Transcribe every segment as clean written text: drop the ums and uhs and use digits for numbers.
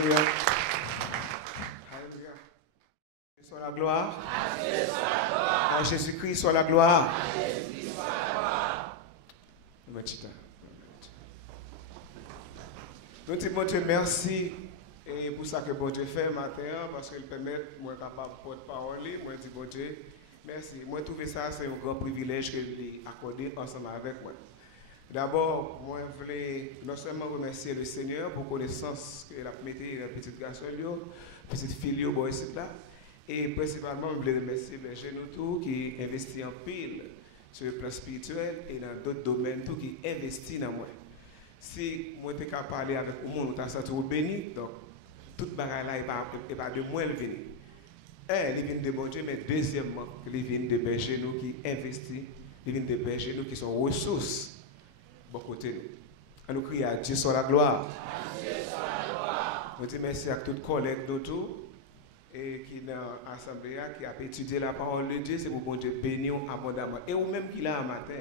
Alléluia. Alléluia. Soit la gloire. À Jésus-Christ soit la gloire. Nous disons, bon Dieu, merci et pour ça que bon Dieu fait matin, parce qu'il permet moi capable de porter parole. Moi, je dis, bon Dieu, merci. Moi, trouve ça, c'est un grand privilège que j'ai accordé ensemble avec moi. D'abord, moi, je voulais non seulement remercier le Seigneur pour la connaissance qu'il a mis la petite garçon, petite fille, là. Et principalement, je voulais remercier les jeunes qui investissent en pile sur le plan spirituel et dans d'autres domaines qui investissent dans moi. Si moi j'étais capable de parler avec le monde, nous sommes bénis, donc toute bagaille là n'est pas de moi le venir. Il vient de bon Dieu, mais deuxièmement, il vient de berger nous qui investissent, il vient de berger nous qui sont ressources de bon côté. Nous crions à Dieu soit la gloire. Nous disons merci à tous les collègues d'autour et qui dans l'Assemblée qui a étudié la parole de Dieu, c'est pour bon Dieu bénir abondamment. Et vous-même qui là en matin.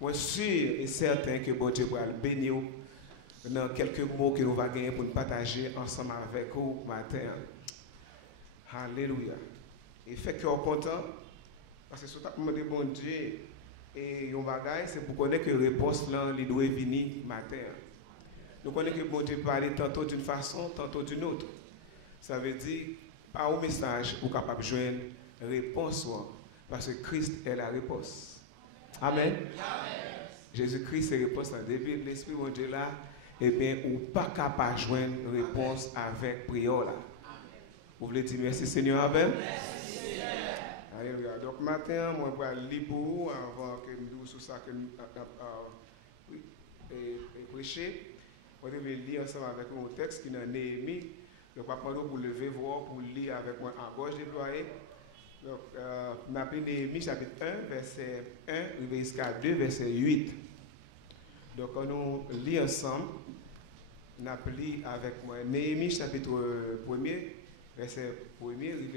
Moi, je suis sûr et certain que bon Dieu va le bénir dans quelques mots que nous allons gagner pour nous partager ensemble avec vous matin. Alléluia. Et fait que vous êtes content, parce que si vous avez demandé bon Dieu et un bagage, c'est pour connaître que la réponse là, elle doit venir matin. Nous connaissons que bon Dieu parle tantôt d'une façon, tantôt d'une autre. Ça veut dire, par un message, vous êtes capable de joindre une réponse, parce que Christ est la réponse. Amen. Jésus-Christ est la réponse à David. L'Esprit de Dieu là, eh bien, ou pas capable de joindre une réponse avec prière là. Vous voulez dire merci Seigneur, Amen? Merci Seigneur. Alléluia. Donc matin, moi je vais lire pour vous avant que je dise sur ça que prêcher. Je vais lire ensemble avec mon texte qui est dans Néhémie. Donc, je vais vous lever voir pour lire avec moi en gauche déployée. Donc, je vais Néhémie chapitre 1, verset 1, jusqu'à 2, verset 8. Donc, quand nous lisons ensemble, nous lisons avec moi Néhémie chapitre 1, verset 1,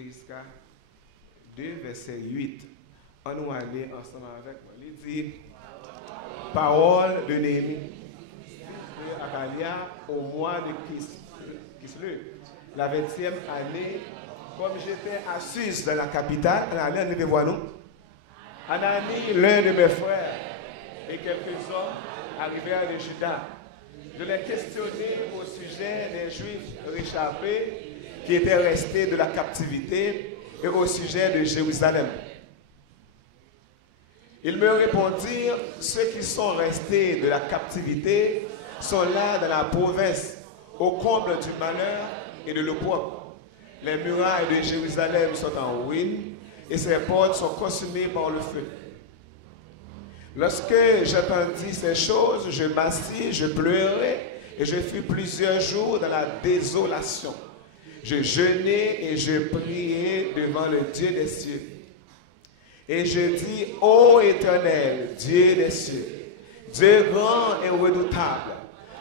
jusqu'à 2, verset 8. On nous aller ensemble avec moi. Il dit, parole de Néhémie, Akalia, au mois de Kislev, la 20e année, comme j'étais à Suse, dans la capitale, Anani, nous voir nous. Anani, l'un de mes frères, et quelques hommes arrivèrent de Juda. Je les questionnais au sujet des Juifs réchappés qui étaient restés de la captivité et au sujet de Jérusalem. Ils me répondirent, ceux qui sont restés de la captivité sont là dans la province, au comble du malheur et de l'opprobre. Les murailles de Jérusalem sont en ruine et ses portes sont consumées par le feu. Lorsque j'entendis ces choses, je m'assis, je pleurais et je fus plusieurs jours dans la désolation. Je jeûnais et je priais devant le Dieu des cieux. Et je dis, ô Éternel, Dieu des cieux, Dieu grand et redoutable,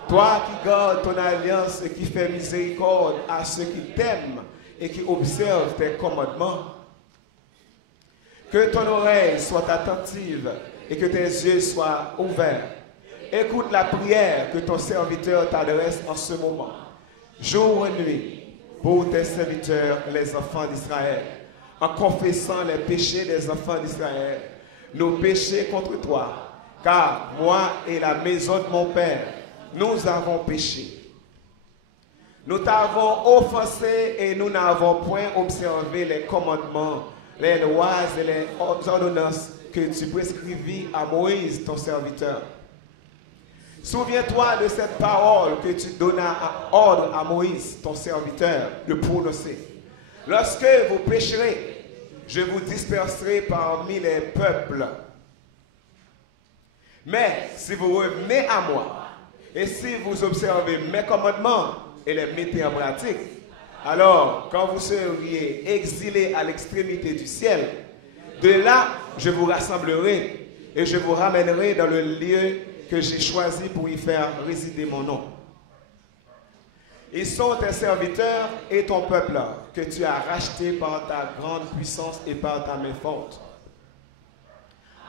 toi qui gardes ton alliance et qui fais miséricorde à ceux qui t'aiment et qui observent tes commandements, que ton oreille soit attentive et que tes yeux soient ouverts. Écoute la prière que ton serviteur t'adresse en ce moment, jour et nuit, pour tes serviteurs, les enfants d'Israël, en confessant les péchés des enfants d'Israël, nos péchés contre toi, car moi et la maison de mon Père, nous avons péché. Nous t'avons offensé et nous n'avons point observé les commandements, les lois et les ordonnances que tu prescrivis à Moïse, ton serviteur. Souviens-toi de cette parole que tu donnas ordre à Moïse, ton serviteur, de prononcer. Lorsque vous pécherez, je vous disperserai parmi les peuples. Mais si vous revenez à moi, et si vous observez mes commandements et les mettez en pratique, alors quand vous seriez exilés à l'extrémité du ciel, de là je vous rassemblerai et je vous ramènerai dans le lieu que j'ai choisi pour y faire résider mon nom. Ils sont tes serviteurs et ton peuple que tu as racheté par ta grande puissance et par ta main forte.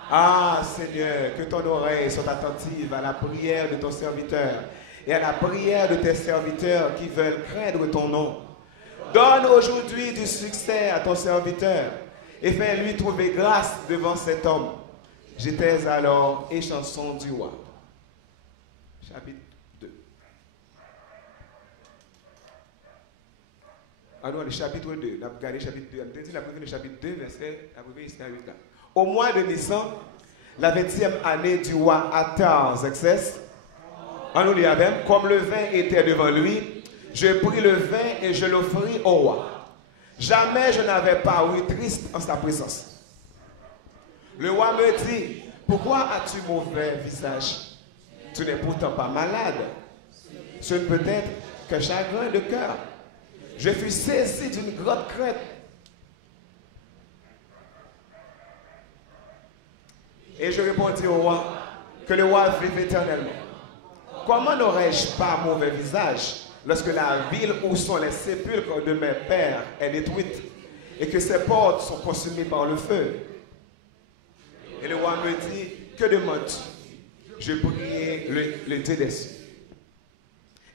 Ah Seigneur, que ton oreille soit attentive à la prière de ton serviteur et à la prière de tes serviteurs qui veulent craindre ton nom. Donne aujourd'hui du succès à ton serviteur et fais-lui trouver grâce devant cet homme. J'étais alors et chanson du roi. Chapitre 2. Alors, le chapitre 2, on a regardé le chapitre 2. On a dit le chapitre 2, verset 8 là. Au mois de Nissan, la 20e année du roi Artaxerxès, on nous lit avec, comme le vin était devant lui, je pris le vin et je l'offris au roi. Jamais je n'avais paru triste en sa présence. Le roi me dit, pourquoi as-tu mauvais visage? Tu n'es pourtant pas malade. Ce ne peut être qu'un chagrin de cœur. Je fus saisi d'une grande crainte. Et je répondis au roi, que le roi vive éternellement. Comment n'aurais-je pas mauvais visage lorsque la ville où sont les sépulcres de mes pères est détruite et que ses portes sont consumées par le feu? Et le roi me dit, que demandes-tu? Je priai le Dieu des cieux.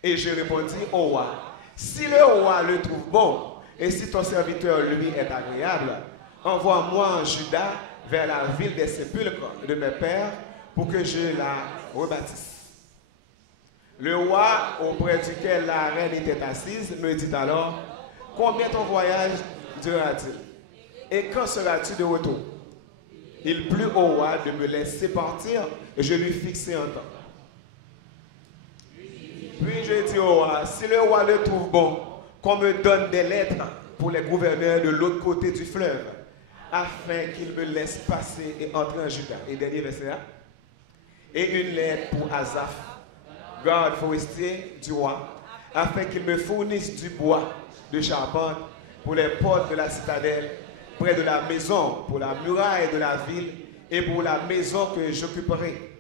Et je répondis au roi, si le roi le trouve bon, et si ton serviteur lui est agréable, envoie-moi en Juda vers la ville des sépulcres de mes pères pour que je la rebâtisse. Le roi, auprès duquel la reine était assise, me dit alors, combien ton voyage durera-t-il? Et quand seras-tu de retour? Il plut au roi de me laisser partir et je lui fixai un temps. Puis je dis au roi, si le roi le trouve bon, qu'on me donne des lettres pour les gouverneurs de l'autre côté du fleuve, afin qu'ils me laissent passer et entrer en Juda. Et dernier verset là. Et une lettre pour Asaph, garde forestier du roi, afin qu'il me fournisse du bois de charpente pour les portes de la citadelle, près de la maison, pour la muraille de la ville et pour la maison que j'occuperai.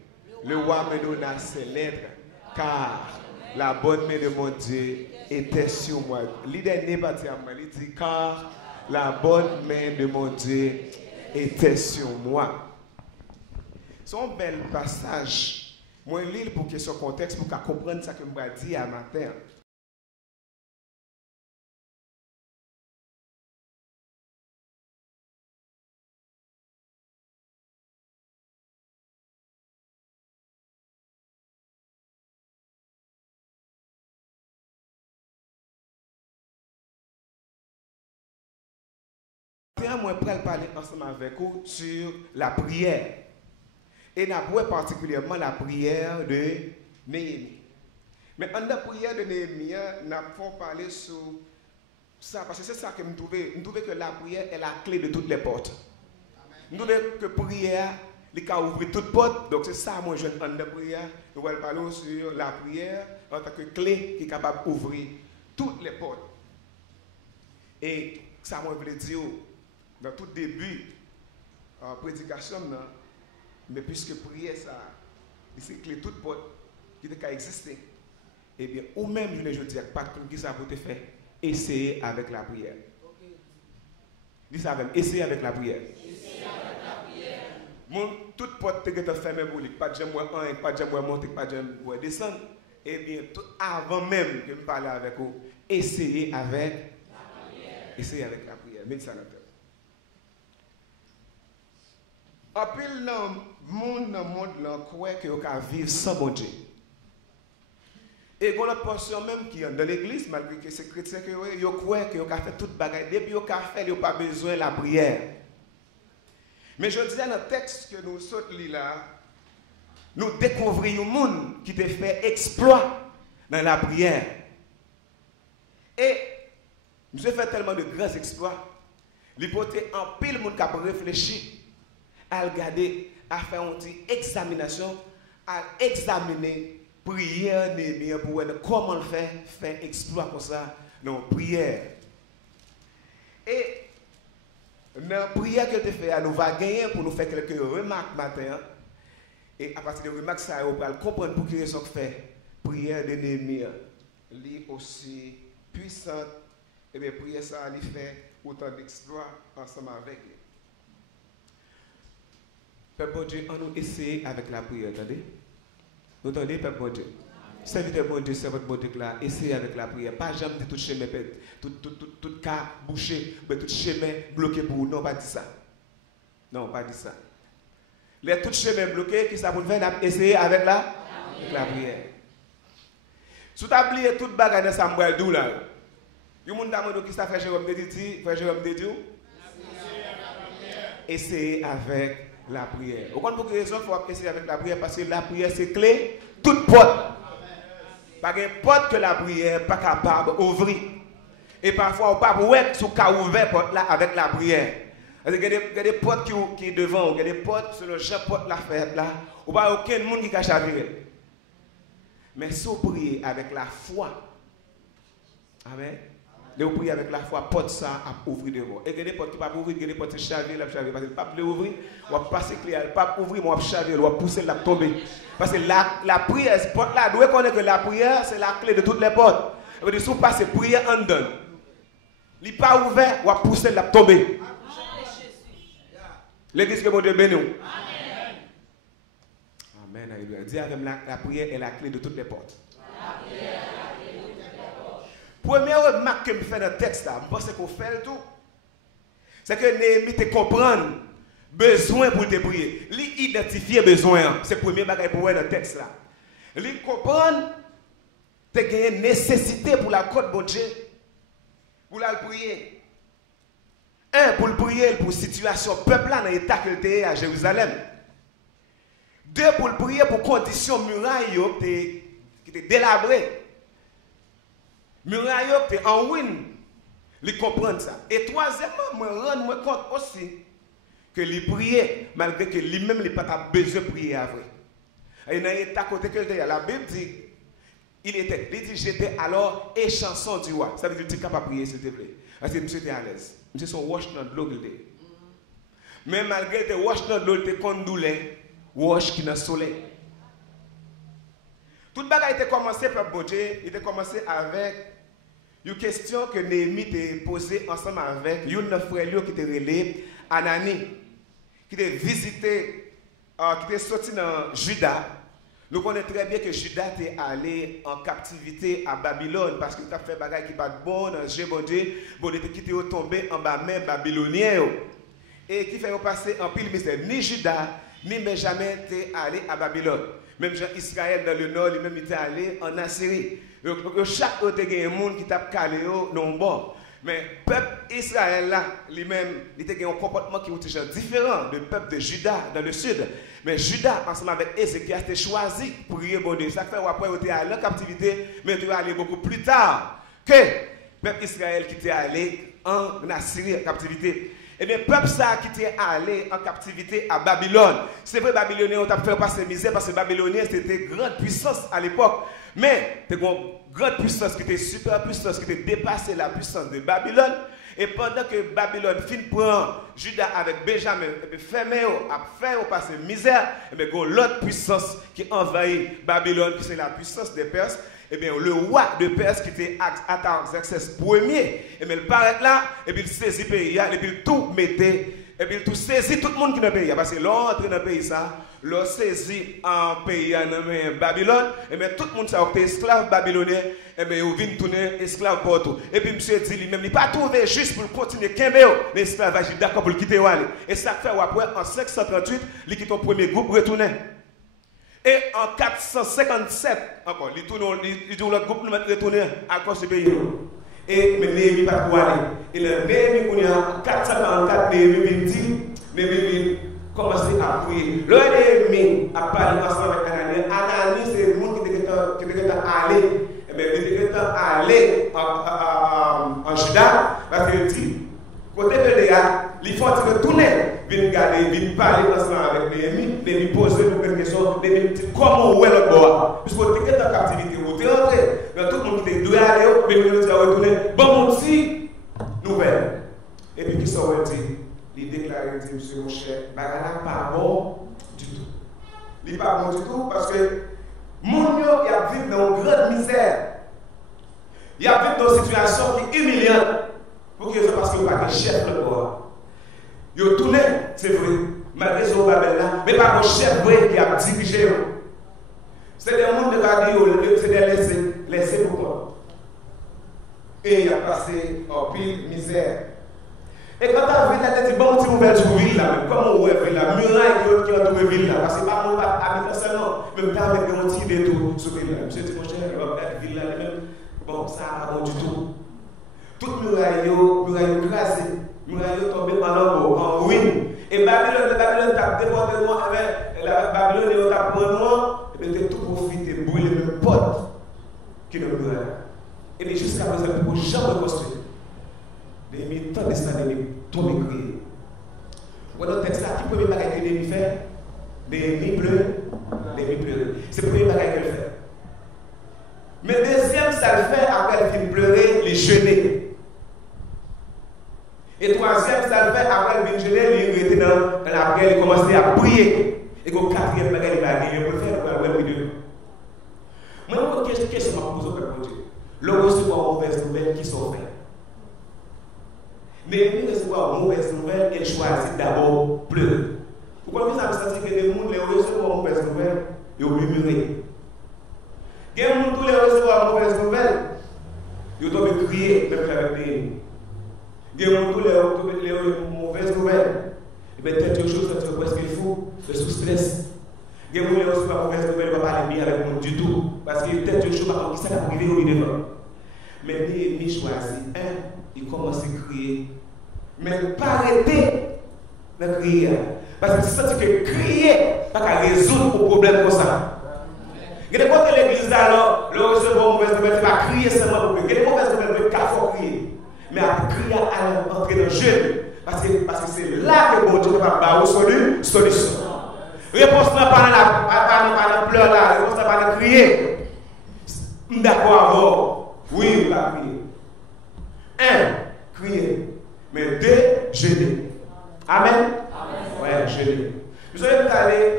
Le roi me donna ces lettres, car la bonne main de mon Dieu était sur moi. L'idée n'est pas il dit, car la bonne main de mon Dieu était sur moi. C'est un bel passage. Moi, je lis pour que ce contexte, pour qu'on comprenne ce que je vais dire à matin. Moi, je vais parler ensemble avec vous sur la prière. Et nous avons particulièrement la prière de Néhémie. Mais en la prière de Néhémie, nous avons parlé sur ça, parce que c'est ça que je trouvais. Je trouvais que la prière est la clé de toutes les portes. Je trouvais que la prière, il a ouvert toutes les portes. Donc c'est ça, moi, je en la prière. Nous allons parler sur la prière en tant que clé qui est capable d'ouvrir toutes les portes. Et ça, moi, je voulais dire, dans tout début, en prédication, mais puisque prière, ça, c'est clé toute porte qui peut exister, eh bien, ou même, je dis, pas qui ça peut te faire, essayer avec la prière. Dis ça avec, essayer avec la prière. Mon, toute porte qui est fermée pour lui, pas de jamais un, pas de jamais monter, pas de jamais descendre, eh bien, tout avant même que je parle avec vous, essayer avec la prière. Mettez ça dans la tête. En pile dans le monde, croit que vous pouvez vivre sans bon Dieu. Et il y a une portion même qui est dans l'église, malgré que c'est chrétien, que vous croyez que vous pouvez faire toute bagaille. Depuis que vous pouvez faire, vous n'avez pas besoin de la prière. Mais je dis dans le texte que nous sommes là, nous découvrons un monde qui te fait exploit dans la prière. Et nous avons fait tellement de grands exploits. L'hypothèse en pile monde qui a réfléchi à regarder, à faire une examination, à examiner prière Néhémie pour voir comment le faire exploit comme ça dans la prière. Et dans la prière que tu fais, nous va gagner pour nous faire quelques remarques matin. Et à partir des remarques, ça va comprendre pour qui raison que fait prière de Néhémie est aussi puissante. Et bien prière ça lui fait autant d'exploits ensemble avec lui. Peuple Dieu, on nous essaie avec la prière, attendez. Vous entendez, Peuple Dieu? Serviteur bon Dieu, c'est votre bon Dieu là. Essayez avec la prière. Pas jamais de tout chemin, tout cas bouché, tout chemin bloqué pour vous. Non, pas dit ça. Non, pas dit ça. Les tout chemin bloqué, qui ça vous fait essayer avec la prière. Si tu as oublié toute bagarre dans Samuel Dou là, il y a des gens qui ça fait Jérôme Déditi, frère Jérôme Déditi. Essayez avec la prière. Vous comprenez pour quelle raison il faut essayer avec la prière? Parce que la prière c'est clé, toute porte. Pas de porte que la prière n'est pas capable d'ouvrir. Et parfois, on ne peut pas ouvrir sous cas ouvert porte là avec la prière. Parce qu'il y a des portes qui sont devant, il y a des portes sur le champ porte la fête là, ou pas aucun monde qui cache à virer. Mais si vous priez avec la foi, amen. De vous prier avec la foi, porte ça à ouvrir devant. Et il y a des portes qui ne peuvent pas ouvrir, il y a des portes qui chavirent, parce que le pape peut ouvrir, on va passer clair, le pape ouvrir, on va chavirer, on va pousser, la tomber. Parce que la prière, cette porte là, doit connaître que la prière, c'est la clé de toutes les portes. Ça veut dire, si vous passez prière en dedans, il n'est pas ouvert, on va pousser, la tomber. L'église que mon Dieu bénit. Amen. Amen. Dis avec la prière est la clé de toutes les portes. La prière est la clé de toutes les portes. Première remarque que je fais dans le texte, je pense qu'on fait le tout. C'est que Néhémie te comprendre besoin pour te prier. Lui identifier besoin. C'est le premier bagage pour voir dans le texte là. Lui comprendre te gagner nécessité pour la côte bon Dieu. Pour la prier. Un, pour le prier pour la situation peuple là dans l'état qu'il était à Jérusalem. Deux, pour le prier pour conditions murailles qui étaient délabrées. Murailles qui étaient en ruine. Il comprend ça. Et troisièmement, je rends compte aussi que il priait malgré que lui-même n'a pas besoin de prier à vrai. Et dans l'état côté que la Bible dit, il dit j'étais alors échanson du roi. Ça veut dire que tu es capable de prier s'il te plaît. Parce que monsieur était à l'aise. Monsieur son wash dans l'eau qu'il était. Mais malgré que wash dans l'eau, il était condoulé, wash qui dans le soleil. Toute bagaille était commencé par bon Dieu, il était commencé avec une question que Néhémie a posée ensemble avec une frère qui était relé Anani, qui était visité, qui était sorti dans Juda. Nous connaissons très bien que Juda était allé en captivité à Babylone parce qu'il a fait des bagailles qui ne sont pas bonnes dans Dieu, bon Dieu, qui était tombé en bas main babylonien. Et qui fait passer en pile misère. Ni Juda, ni Benjamin étaient allés à Babylone. Même Jean Israël dans le nord, lui-même était allé en Assyrie. Donc, chaque côté, il y a un monde qui tape calé dans le bord. Mais le peuple Israël là, lui-même, il était un comportement qui était différent du peuple de Juda dans le sud. Mais Juda, ensemble avec Ézéchias, était choisi pour prier bon Dieu. Ça fait après, il était allé en captivité, mais il est allé beaucoup plus tard que le peuple Israël qui était allé en Assyrie en captivité. Et bien, le peuple ça qui était allé en captivité à Babylone. C'est vrai, les Babyloniens ont fait passer misère parce que les Babyloniens c'était une grande puissance à l'époque. Mais c'était une grande puissance qui était super puissance, qui était dépassée la puissance de Babylone. Et pendant que Babylone finit prendre Juda avec Benjamin, et puis fermé, a fait passer misère, et bien, l'autre puissance qui envahit Babylone, qui c'est la puissance des Perses. Eh bien, le roi de Perse qui était Artaxerxès Ier, et bien, il paraît là, et puis il saisit le pays, et puis il tout mettait, et puis il tout saisit tout le monde qui est dans le pays. Parce que l'entrée dans le pays, ça, l'on saisit en pays, en Babylone, et bien, tout le monde qui est esclave babylonien, et bien, il vient tourner esclave pour tout. Et puis, monsieur dit lui-même, il n'a pas trouvé juste pour continuer l'esclavage, il est d'accord pour le quitter. Et ça fait après, en 538, il quitte le premier groupe, retourné. Et en 457, encore, il tourne l'autre groupe, nous retourner à cause du pays. Et Néhémie pas pour aller. Et le Néhémie, on est en 444, Néhémie dit, Néhémie commence à prier. Le Néhémie a parlé ensemble avec Anani. Anani, c'est le monde qui était allé. Et bien, il était allé en Juda, parce qu'il dit, côté de Léa, il faut retourner, venir regarder, venir parler ensemble avec Néhémie, venir poser une question, venir dire comment on est l'autre bord. Puisque vous êtes en captivité, vous êtes rentré, dans tout le monde qui doit aller, venir retourner, bon, aussi, nouvelle. Et puis, qui sont dit, il déclare, il dit, monsieur mon cher, bagala pas bon du tout. Il n'est pas bon du tout parce que mon yo, il a vécu dans une grande misère. Il a vécu dans une situation qui est humiliante. Pour que ce parce qu'il n'y a pas de chef de bord. Il a tourné, c'est vrai, malgré ce Babel là, mais pas un chef vrai qui a dirigé. C'est des mondes de radio, c'est des laissés pour moi. Et il a passé en pile misère. Et quand tu as vu là, tu as dit, bon, tu ouvres sur ville là, comment on ouvre la muraille qui entoure ville là, parce que pas mon habitant seulement, même pas avec un petit détour sur ville là. Monsieur dit, mon cher, regarde ville là, même, bon, ça n'a pas bon du tout. Toute muraille crasée, muraille tombée en ruine. Et Babylone t'a déporté de moi, Babylone t'a pris moi, et bien tout profité, brûler le pote qui ne muraille. Et bien jusqu'à présent, pour jamais reconstruire. Les militants de ça, les tomber crier. Voilà le texte là, qui peut bagage que l'ennemi fait? L'ennemi pleure, l'ennemi pleure. C'est le premier bagage qu'elle fait. Mais deuxième, ça le fait après elle finit pleurer, les jeûner. Et troisième, ça le fait après elle finit jeûner, il était dans la prière, il commençait à prier. Et le quatrième bagage, il va arriver pour le faire, pour le milieu. Moi, qu'est-ce que je me pose au peuple de Dieu? Le recevoir une mauvaise nouvelle qui sont faites. Mais pour recevoir une mauvaise nouvelle, il choisit d'abord pleurer. Pourquoi vous avez senti que les gens qui recevoir une mauvaise nouvelle, ils ont murmuré. Les gens qui recevoir une mauvaise nouvelle, ils ont crié, même avec des ennemis. Les gens qui recevoir une mauvaise nouvelle, et bien telle chose, c'est presque fou, c'est sous stress. Les gens qui recevoir une mauvaise nouvelle, ils ne vont pas aller bien avec nous du tout. Parce que telle chose, qui s'est arrivé au devant. Mais l'ennemi choisit il commence à crier. Mais pas arrêter de crier. Parce que c'est ça que crier, pas qu'à résoudre le problème comme ça. Il y a des fois que l'église alors, le recevoir une mauvaise nouvelle, pas crier seulement pour crier. Il y a des mauvaises nouvelles qu'il faut crier. Mais à crier à entrer dans le jeu. Parce que c'est là que bon Dieu va avoir une solution. Réponse n'est pas dans la pleurs là, réponse n'est pas dans crier. D'accord, oui, on va crier. Crier. Mais jeûner. Amen. Ouais, jeûner. Nous allons aller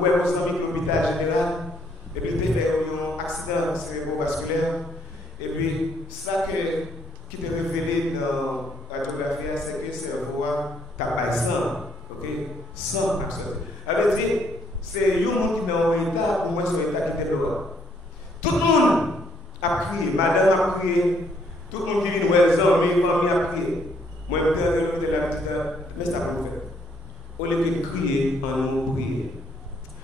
où est vos amis de l'hôpital général. Et puis, il fait un accident cérébrovasculaire. Et puis, ça qui te révélé dans la radiographie, c'est que le cerveau a sang. Ok? Sang absolu. Ça veut dire, c'est un monde qui est dans un état, ou moins sur un état qui est dehors. Tout le monde a crié, madame a crié, tout le monde qui vient nous les amis, famille a crié. Moi, je vais la petite, mais ça va nous faire. Au lieu de crier, en nous prier.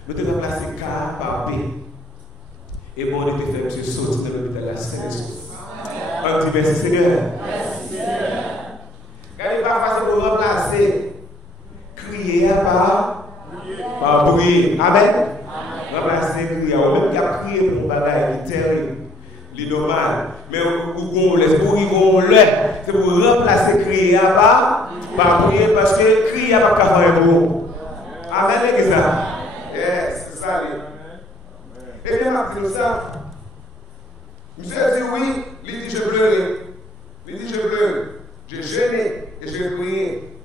Nous devons remplacer K par B. Et bon, on était fait M. Saut dans l'hôpital de la Sainte-Esprit. Un petit merci Seigneur. Merci Seigneur. Quand il va passer pour remplacer, crier par prier. Amen. Remplacer, crier. On même qui a prié pour un bagage qui est terrible. Normal, mais où on laisse pour c'est pour remplacer crier par prier parce que crier pas qu'à faire pour. Amen, c'est ça. Yes, c'est ça. Et bien, après ça, monsieur a dit oui, il dit je pleure. Il dit je pleure. Je jeûne et je vais prier.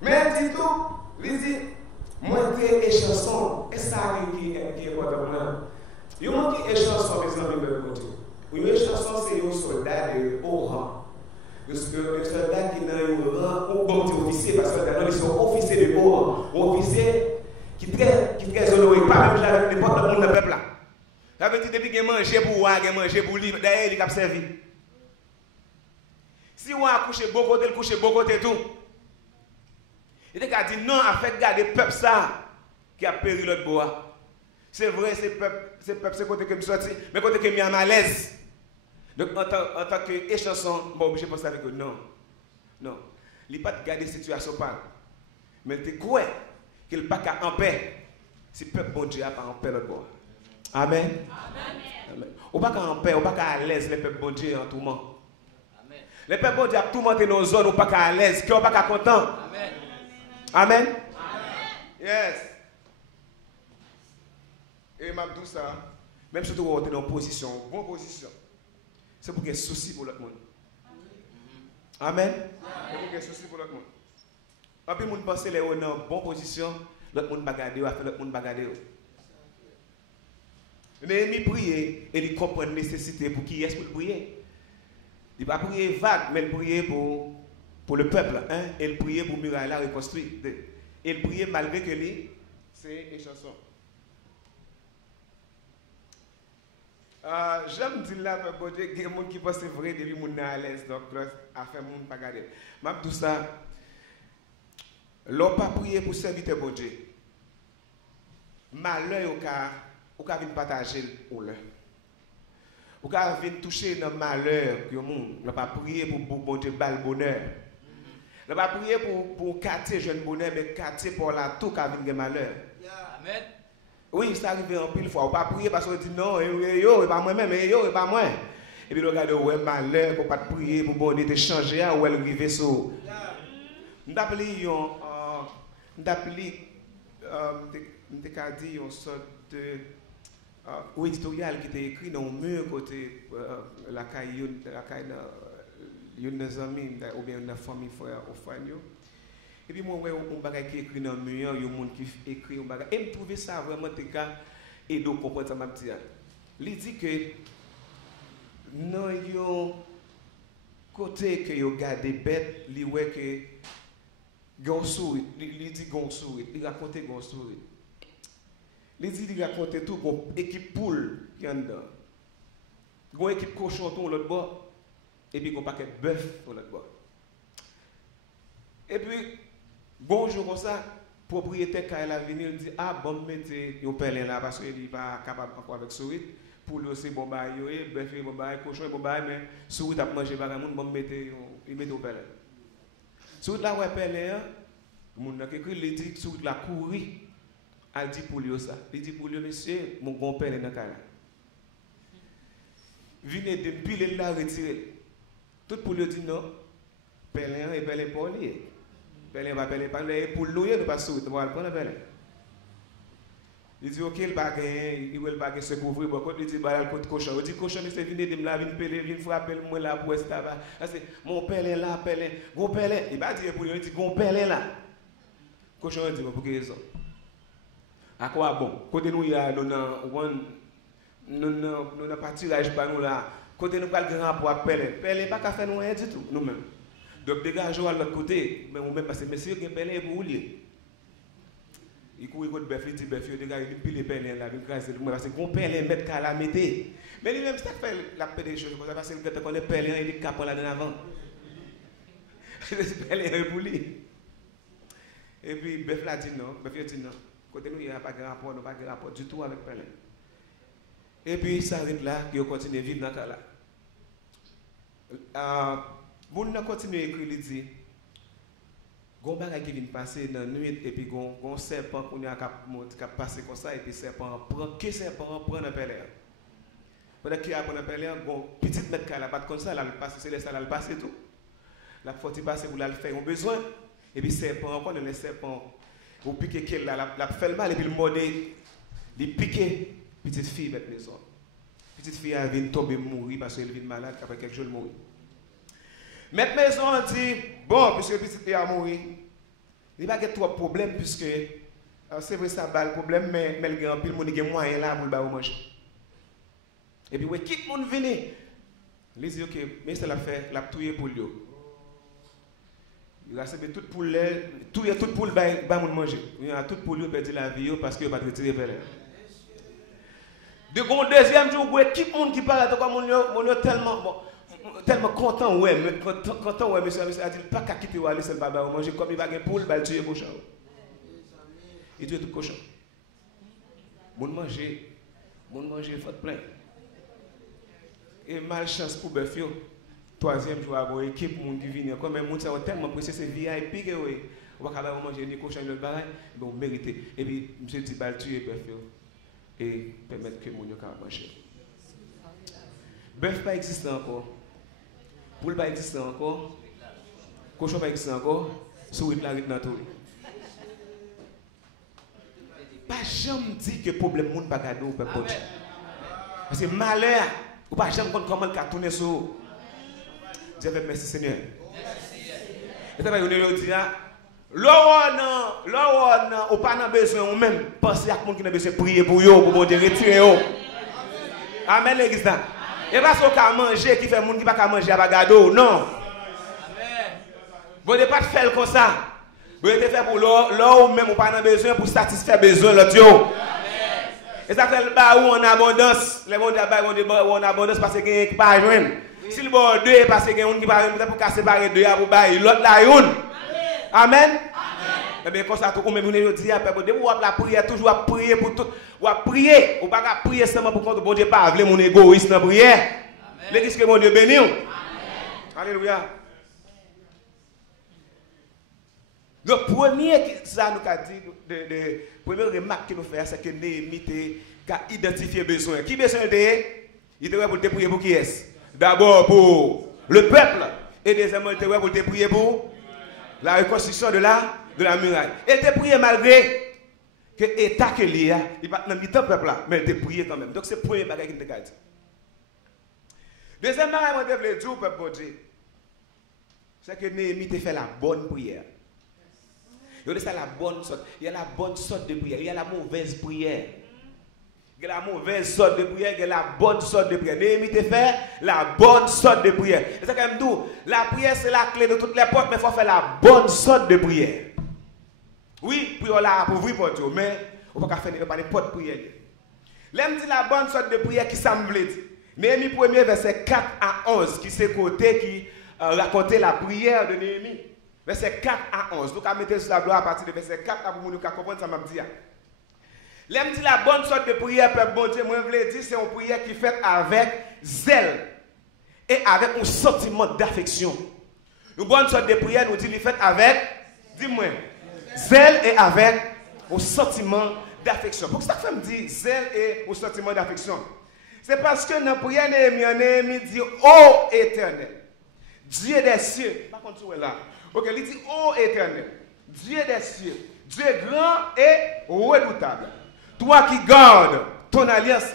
Mais dit tout, il dit, moi j'étais chanson, et ça qui est important pour moi. Il y a un qui est chanson, mes amis, de côté. Il y a une chanson, c'est un soldat de haut rang. Le soldat qui est dans un rang, un bon officier, parce que ils sont officiers de haut rang. Un officier qui est très honoré, pas même avec n'importe quel monde dans le peuple là. Ça veut dire depuis qu'il a mangé pour moi, qu'il a mangé pour lui, d'ailleurs, il a servi. Si on a couché beaucoup côté, il couche beaucoup côté tout. Il a dit non, en fait, garder le peuple ça qui a péri l'autre bois. C'est vrai, c'est peuple, c'est côté que je suis sorti, mais côté que je suis à l'aise. Donc, en tant que chanson, je suis obligé de penser avec eux. Non. Non. Il n'est pas de garder la situation. Mais tu crois qu'il n'est pas en paix. Si le peuple bon Dieu n'a pas en paix, l'autre bois. Amen. Amen. On n'est pas en paix, on n'est pas à l'aise, le peuple bon Dieu en tout monde. Amen. Le peuple bon Dieu a tout monté dans nos zones, on n'est pas à l'aise, on n'est pas content. Amen. Amen. Amen. Yes. Et m'a dit ça, même si on est dans une position, bonne position, c'est pour qu'il y ait souci pour l'autre monde. Amen. C'est pour qu'il y ait souci pour l'autre monde. Pas plus de monde pense qu'ils sont dans une bonne position, l'autre monde va garder, l'autre monde va garder. Néhémie prier et il comprend la nécessité pour qui est-ce qu'il prier. Il va prier vague, mais il prier pour le peuple. Hein? Et il prier pour muraille la reconstruire. Et il prier malgré que lui, c'est une chanson. J'aime dire là, bon Dieu, il y a des gens qui pensent que c'est vrai, depuis que je à l'aise, donc à faire mon pas garder. Mais tout ça, l'on pas prier pour servir bon Dieu. Malheur au cas venir partager ou là. Au cas venir toucher dans malheur que monde, l'on pas prier pour bon Dieu bal bonheur. L'on pas prier pour quartier jeune bonheur mais quartier pour la tout cas venir malheur. Amen. Oui, ça arrive en pile fois. On pas prier parce qu'on dit non, yo, pas moi même, yo, pas moi. Et puis, regarde, ouais, malheur, pour pas prier, pour bon, te changer, ou elle arrive sur. Nous appelons, une sorte de éditorial qui était écrit dans le mur côté la caille des amis ou bien une famille frère ou frère. Et puis moi, on bagage qui écrit dans le mur, il y a des gens qui écrit un bagage. Et je trouve ça vraiment te cas et donc comprendre ça m'a dit. Il dit que non yo côté que yo garde bête, il ouais que gon sourit, il dit gon sourit, il raconte gon sourit. Il dit il raconte tout gon équipe poule qui en dedans. Gon équipe cochon tout l'autre bord et puis gon paquet bœuf sur l'autre bord. Et puis bonjour comme ça, propriétaire quand il a venu, il dit ah bon mettez un pelin là parce qu'il n'est pas capable encore avec sourit. Pour lui aussi bon bail, bœuf bon bail, cochon bon bail, mais sourit a mangé par un monde bon mettez il met au pelin. Sourit là ouais pelin, mon n'a écrit il dit sourit la courir, elle dit pour lui ça. Il dit pour lui monsieur, mon bon pelin dans là. Venez de piler là retirer. Tout pour lui dit non. Pelin et pelin pour lui. Pelin va pelin pas pour louer nous pas sourit, on va prendre pelin. Il dit OK, il va gagner, il va gagner se couvrir, bon il dit bah le côté cochon. Il dit cochon mais c'est venir de là, venir peler, venir frapper moi là pour ça va. C'est mon pelin là, pelin, gros pelin. Il va dire pour lui, il dit gros pelin là. Cochon dit pour quelle raison? À quoi bon? Côté nous il y a nous pas tirage par nous là. Côté nous pas le grand pour pelin. Pelin pas qu'à faire nous rien du tout nous-mêmes. Donc dégagez à l'autre côté, mais vous-même parce que monsieur qui pelin pour oublier. Il court contre bœuf, il dit bœuf, il dégage, il pile les pelins là, il crase le moins parce que qu'on pelin mettre qu'à la mettre. Mais lui-même ça fait la paix des choses comme ça parce que quand on est pelin, il est capable là dans avant. C'est pelin pour lui. Et puis bœuf là dit non, bœuf dit non. Côté nous il n'y a pas de rapport, non pas de rapport du tout avec pelin. Et puis ça arrête là, il continue à vivre dans le cas là. Bon, on continue à écrire, il dit, gon bagay qui vient passer dans la nuit et puis gon serpent qui a passé comme ça et puis serpent prend un pelin. Pendant qu'il a prend un pelin, gon petite mettre là pas comme ça, là le passer c'est ça là le passer tout. La faut y passer pour la faire un besoin et puis serpent encore le serpent ou piquer quel là la fait mal et puis le morder, il piquer petite fille avec les autres. Petite fille elle vient tomber mourir parce qu'elle vient malade après quelques jours mourir. Maître maison dit, bon, puisque petit fille a mouru, il n'y a pas de trop de problème, puisque c'est vrai ça a le problème, mais il y a un peu de moyen là pour le manger. Et puis, oui, qui le monde vient? Il dit, ok, mais c'est la fait, la touille pour lui. Il a recevait toute poule, toute poule va manger. Il a toute poule perdu la vie parce qu'il n'a pas retiré vers elle. De deuxième jour, qui le monde qui parle, tellement content, ouais, monsieur a dit, pas qu'à quitter ou aller seul baba ou manger comme il va gagner poule, il va tuer cochon. Il tue tout cochon. Bon manger, il faut plein. Et malchance pour bœuf, troisième jour, avant équipe, mon qui vient, comme même, ça va tellement pressé, c'est VIP, oui. On va pas manger ni cochon, ni le barail, mais on mérite. Et puis, monsieur dit, il tuer bœuf, et permettre que mon yo manger. Bœuf pas existe encore. Poule pas existe encore. Cochon pas existe encore. Souris la rite dans tout. Pas jamais dit que problème monde pas cadeau peut porter. Parce que malheur, ou pas jamais comment le tourner sur. Dieu merci Seigneur. Et ça va nous dire l'on ou pas dans besoin ou même penser à monde qui a besoin prier pour yo pour bon Dieu retirer yo. Amen l'église. Et pas ce qu'on manger qui fait monde qui pas manger à bagado, non. Vous ne pas faire comme ça. Vous devez faire pour l'or ou même pas besoin pour satisfaire besoin l'autre yo. Et ça fait le bas ou en abondance. Les gens qui en abondance parce qu'il n'y a pas de joindre. Si le bon deux, parce qu'il y a un qui va pour casser par deux, pour bailler l'autre là, une. Amen. Eh bien, comme ça, tout le monde dit, vous avez la prière, toujours à prier pour tout. Vous prier, vous ne pouvez pas prier seulement pour contre bon Dieu, pas avec mon égoïsme dans la prière. L'église que mon Dieu bénit. Alléluia. Le premier, ça nous a dit, la première remarque que nous faisons, c'est que Néhémie a identifié besoin. Qui besoin était? Il était pour te prier pour qui est-ce? D'abord pour le peuple. Et deuxièmement, il était pour te prier pour la reconstruction de la muraille. Il était prié malgré que l'État que il a, il va dans le peuple là, mais il était prié quand même. Donc c'est le premier bagage qu'il t'a dit. Deuxième bagage, je voulais dire au peuple bon Dieu, c'est que Néhémie a fait la bonne prière. Il y a la bonne sorte. Il y a la bonne sorte de prière. Il y a la mauvaise prière. Il y a la mauvaise sorte de prière. Il y a la bonne sorte de prière. Néhémie te fait la bonne sorte de prière. Et c'est quand même d'où la prière c'est la clé de toutes les portes, mais il faut faire la bonne sorte de prière. Oui, prière là pour ouvrir porte, mais on ne peut pas faire n'importe prière. L'aime dit la bonne sorte de prière qui semble dire. Néhémie 1er verset 4 à 11 qui c'est côté qui racontait la prière de Néhémie. Verset 4 à 11. Donc, à mettre sur la gloire à partir de verset 4 à vous nous comprendre ça m'a dit. L'aime dit la bonne sorte de prière, peuple bon Dieu, moi je voulais dire, c'est une prière qui est faite avec zèle et avec un sentiment d'affection. Une bonne sorte de prière, nous dit, elle est faite avec, dis-moi, zèle et avec un sentiment d'affection. Pourquoi ça fait me dire zèle et un sentiment d'affection? C'est parce que dans la prière, Néhémie dit, ô éternel, Dieu des cieux, par contre, tu es là. Ok, il dit, ô éternel, Dieu des cieux, Dieu grand et redoutable, toi qui gardes ton alliance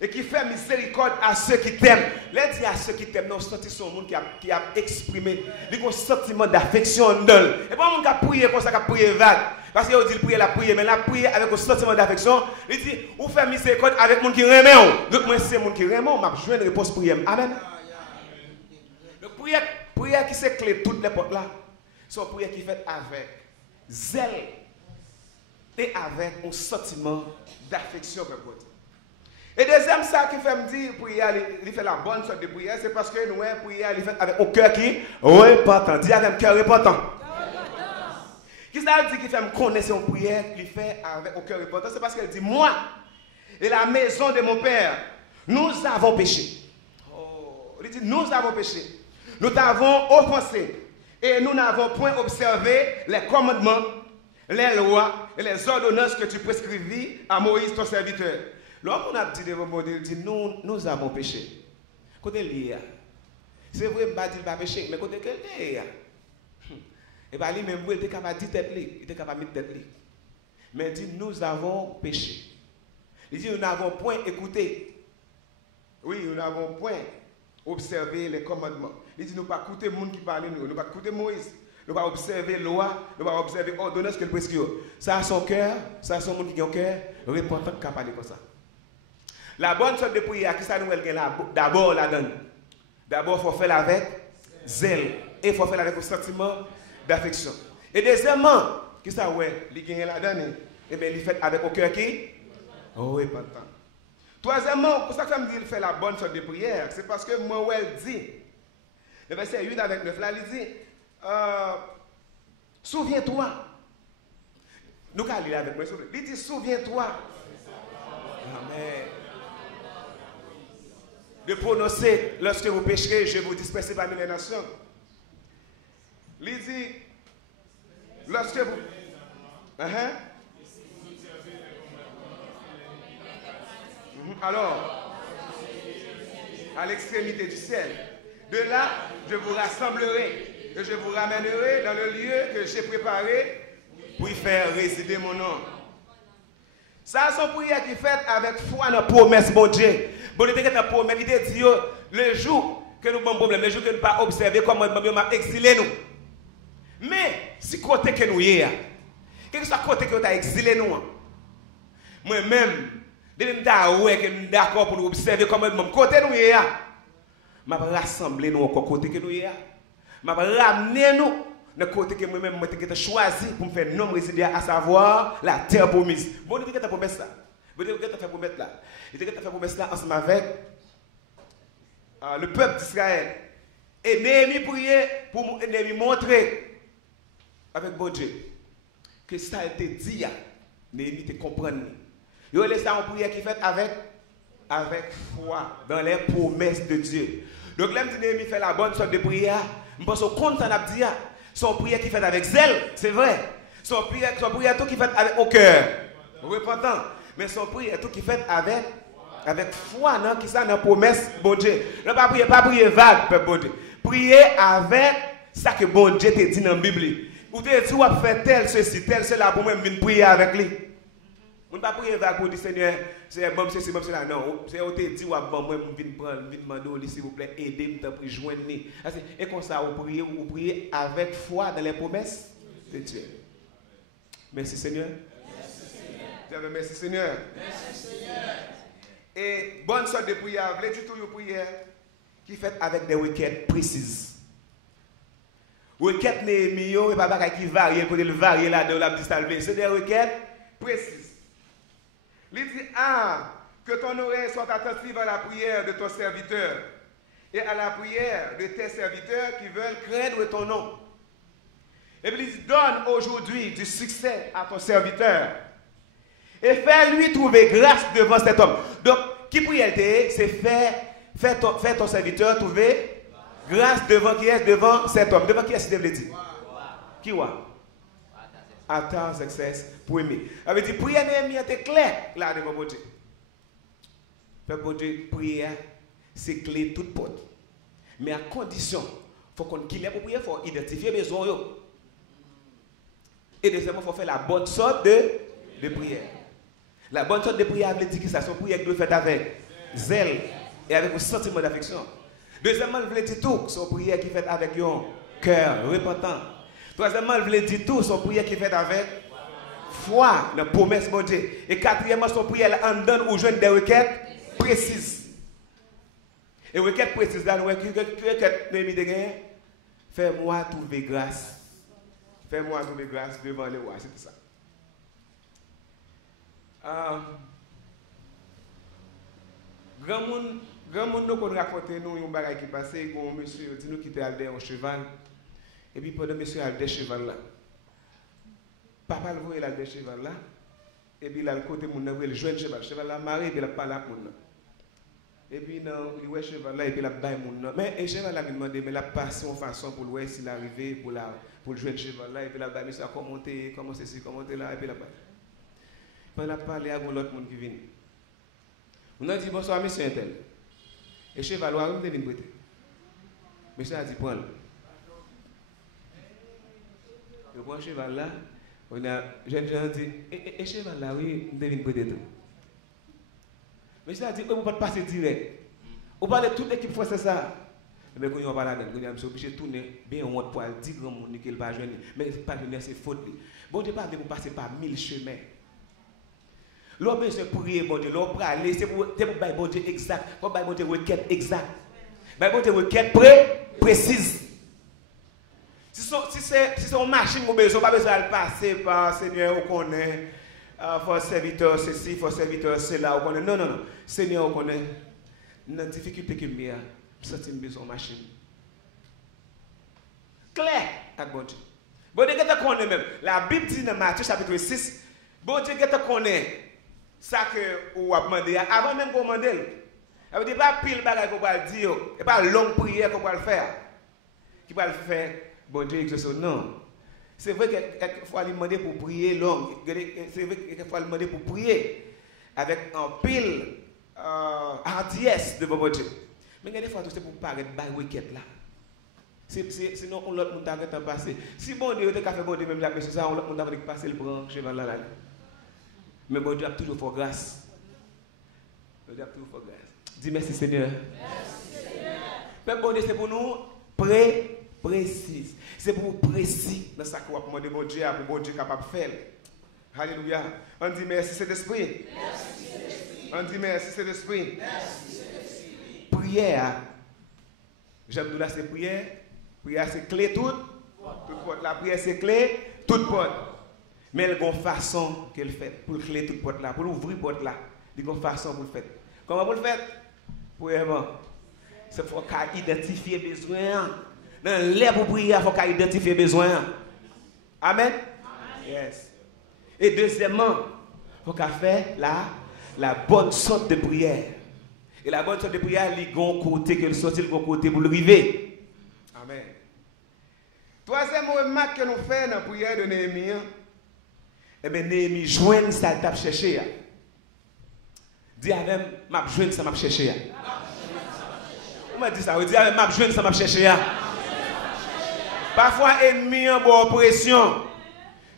et qui fait miséricorde à ceux qui t'aiment. Là, dit à ceux qui t'aiment, nous sentons son monde qui a exprimé un sentiment d'affection d'eux. Et pas un monde qui a prié comme ça, qui a prié vague. Parce qu'il dit prier la prière, mais la prière avec un sentiment d'affection, il dit, vous faites miséricorde avec le monde qui remet. Donc, moi, c'est le monde qui remet, je joue une réponse prière. Amen. Donc, prière qui s'éclaire toutes les portes là. C'est une prière qui est faite avec zèle et avec un sentiment d'affection. Et deuxième, ça qui fait me dire, prière, il fait la bonne sorte de prière, c'est parce que nous, prière, il fait avec un cœur qui est repentant. Dis avec un cœur repentant. Qui ça dit qu'il fait me connaître une prière qu'il fait avec un cœur repentant? C'est parce qu'elle dit, moi et la maison de mon père, nous avons péché. Oh, il dit, nous avons péché. Nous t'avons offensé. Et nous n'avons point observé les commandements, les lois et les ordonnances que tu prescrivis à Moïse, ton serviteur. L'homme on a dit devant mon Dieu, il dit, nous avons péché. Côté lié. C'est vrai, il m'a dit qu'il va pécher, mais côté quel lié. Et bien, lui-même, il était capable de dire tête, il était capable de mettre tête. Mais il dit, nous avons péché. Il dit, nous n'avons point écouté. Oui, nous n'avons point observé les commandements. Il dit, nous ne pas écouter le monde qui parle, nous ne pas écouter Moïse, nous ne pas observer la loi, nous ne pas observer l'ordonnance que le prescrit. Ça a son cœur, ça a son monde qui a un cœur, repentant qui a parlé comme ça. La bonne sorte de prière, qui ça nous est là? D'abord, la donne. D'abord, il faut faire avec zèle. Et il faut faire avec un sentiment d'affection. Et deuxièmement, qui ça ouais, il gagne la donne. Et bien, il fait avec un cœur qui repentant. Troisièmement, pour ça que ça me dit qu'il fait la bonne sorte de prière, c'est parce que moi, elle dit, le verset 8 avec 9, là, il dit, souviens-toi. Nous allons lire avec moi, il dit, souviens-toi. Amen. De prononcer, lorsque vous pécherez, je vous disperserai parmi les nations. Il dit, lorsque vous... Alors, à l'extrémité du ciel, de là, je vous rassemblerai et je vous ramènerai dans le lieu que j'ai préparé pour y faire résider mon nom. Ça, c'est une prière qui est faite avec foi dans la promesse, bon Dieu. Bon Dieu, il promesse, il dit, le jour que nous avons un problème, le jour que nous ne pas observer comment nous avons exilé nous. Mais, si côté que nous y est, quel que soit côté que nous avons exilé nous, moi-même, je suis d'accord pour nous observer comment nous côté nous y est. Je vais rassembler nous encore côté que nous y est. Je vais ramener nous dans le côté que moi-même j'ai choisi pour me faire nom résider, à savoir la terre promise. Bon, Dieu, tu as promis ça. Vous dites, qu'est-ce que tu as fait pour mettre là? Il dit, qu'est-ce que tu as fait pour mettre là ensemble avec le peuple d'Israël. Et Néhémie priait pour Néhémie montrer avec bon Dieu que ça a été dit. Néhémie te comprendre. Il y a ça en prière qui fait avec foi dans les promesses de Dieu. Donc là, Néhémie fait la bonne sorte de prière. Je pense au compte ça n'a dit. Son prière qui fait avec zèle, c'est vrai. Son prière tout qui fait avec au cœur, repentant. Mais son prière tout qui fait avec foi, non, qui ça dans promesse, bon Dieu. Non, pas prier vague, peuple bon Dieu. Prier avec ça que bon Dieu te dit dans la Bible. Ou te dit, ou faire tel ceci, tel cela pour même venir prier avec lui. On ne pas prier vague pour dire Seigneur, c'est bon ceci, bon cela. Non, c'est on te dit, ou bon, moi, je viens prendre, je viens demander, s'il vous plaît, aidez-moi pour joindre. Et comme ça, vous priez avec foi dans les promesses de Dieu. Merci Seigneur. Merci Seigneur. Merci Seigneur. Et bonne sorte de prière, vous dites tout une prière qui fait avec des requêtes précises. Requêtes Néhémie, et pas qui varie, pour le varier là-dedans, la petite salvée. C'est des requêtes précises. Il dit, que ton oreille soit attentive à la prière de ton serviteur et à la prière de tes serviteurs qui veulent craindre ton nom. Et puis il dit, donne aujourd'hui du succès à ton serviteur et fais-lui trouver grâce devant cet homme. Donc, qui prière c'est faire ton serviteur trouver grâce devant qui est devant cet homme. Devant qui est-ce qu'il veut dire? Qui wa? Attends, succès pour aimer. Ça veut dire, prière Néhémie était clair là devant mon Dieu. Peuple Dieu, prière, c'est clé toute porte. Mais à condition, il faut qu'on qu'il ait pour prier, il faut identifier les besoins. Et deuxièmement, il faut faire la bonne sorte de prière. La bonne sorte de prière veut dire que ça son prière doit être faite avec zèle et avec un sentiment d'affection. Deuxièmement, il veut dire tout, son prière qui est faite avec un cœur repentant. Troisièmement, il veut dire tout, son prière qui est faite avec foi, la promesse de Dieu. Et quatrièmement, son prière en donne aux jeunes des requêtes précises. Et requêtes précises, là, nous requêtes Néhémie de gagner. Fais-moi trouver grâce. Fais-moi trouver grâce devant les rois, c'est ça. Grand monde nous raconte nous un bagage qui passait, un monsieur dit nous qui était allé en cheval. Et puis pendant monsieur a des cheval là. Papa le voit il a des cheval là. Et puis là le côté mon le jeune cheval là marié et puis il a parlé avec mon. Et puis non, il voit cheval là et puis il a bail mon. Mais et cheval là me demandé mais la passe en façon pour le s'il arrivé pour le jeune cheval là et puis la bail monsieur a commenté comment c'est là et puis là quand il a parlé à l'autre monde qui vient. On a dit bonsoir monsieur Intel. Et cheval là il vient prêter. Monsieur a dit prends-le. Le bon cheval là, on a jeune dit et cheval là oui, il vient prêter tout. Monsieur a dit on ne peut pas passer direct. On parle de toute l'équipe française ça. Mais quand on parle là-dedans, on est obligé de tourner bien en pour dire grand monde qu'il va joindre. Mais pas de c'est faute. Bon Dieu pas de passer par 1000 chemins. L'homme se prier bon Dieu, l'homme pour aller, c'est pour bon Dieu exact, pour bon Dieu requête exact. Bon Dieu requête précise. Si c'est une machine qu'on besoin, pas besoin de passer par Seigneur on connaît, faut serviteur ceci, faut serviteur cela, on connaît. Non. Seigneur on connaît. La difficulté que j'ai, c'est une besoin de machine. Clair avec bon Dieu. Bon Dieu qui connaît même. La Bible dit dans Matthieu chapitre 6, bon Dieu qui connaît. Ça que vous avez demandé, avant même qu'on demande, ça veut dire pas pile bagage qu'on va dire, et pas longue prière qu'on va le faire. Qui va le faire, bon Dieu exauce. Non. C'est vrai qu'il faut lui demander pour prier long. C'est vrai qu'il faut lui demander pour prier avec un pile hardiesse devant bon Dieu. Mais des fois, c'est pour paraître by wicked là. Sinon, on l'autre monde a passé. Si bon Dieu a fait bon Dieu, même la question, ça, on l'autre monde a passé le bras cheval là. Mais bon Dieu a toujours fait grâce. Bon Dieu a toujours fait grâce. Dis merci Seigneur. Merci Seigneur. Mais bon Dieu, c'est pour nous précis. C'est pour nous précis dans ce qu'on va demander bon Dieu, pour bon Dieu capable de faire. Alléluia. On dit merci Saint-Esprit. Merci Saint-Esprit. On dit merci Saint-Esprit. Merci Saint-Esprit. Prière. J'aime nous là, c'est prière. Prière, c'est clé toute porte. La prière, c'est clé toute porte. Mais il y a une façon qu'elle fait pour clé toute porte là, pour ouvrir porte là. Il y a une façon pour le faire. Comment vous le faites? Premièrement, c'est pour qu'on identifie les besoins. Dans l'air pour prier, il faut qu'on identifie les besoins. Amen? Yes. Et deuxièmement, il faut qu'on fasse la bonne sorte de prière. Et la bonne sorte de prière, il y a un côté que le sortir, le côté pour le river. Amen. Troisième remarque que nous faisons dans la prière de Néhémie. Eh bien, Néhémie joint ça, t'a cherché. Dis avec m'a joint ça, m'a cherché. On m'a dit ça, dis avec m'a joint ça, m'a cherché. Parfois, ennemi en bonne pression.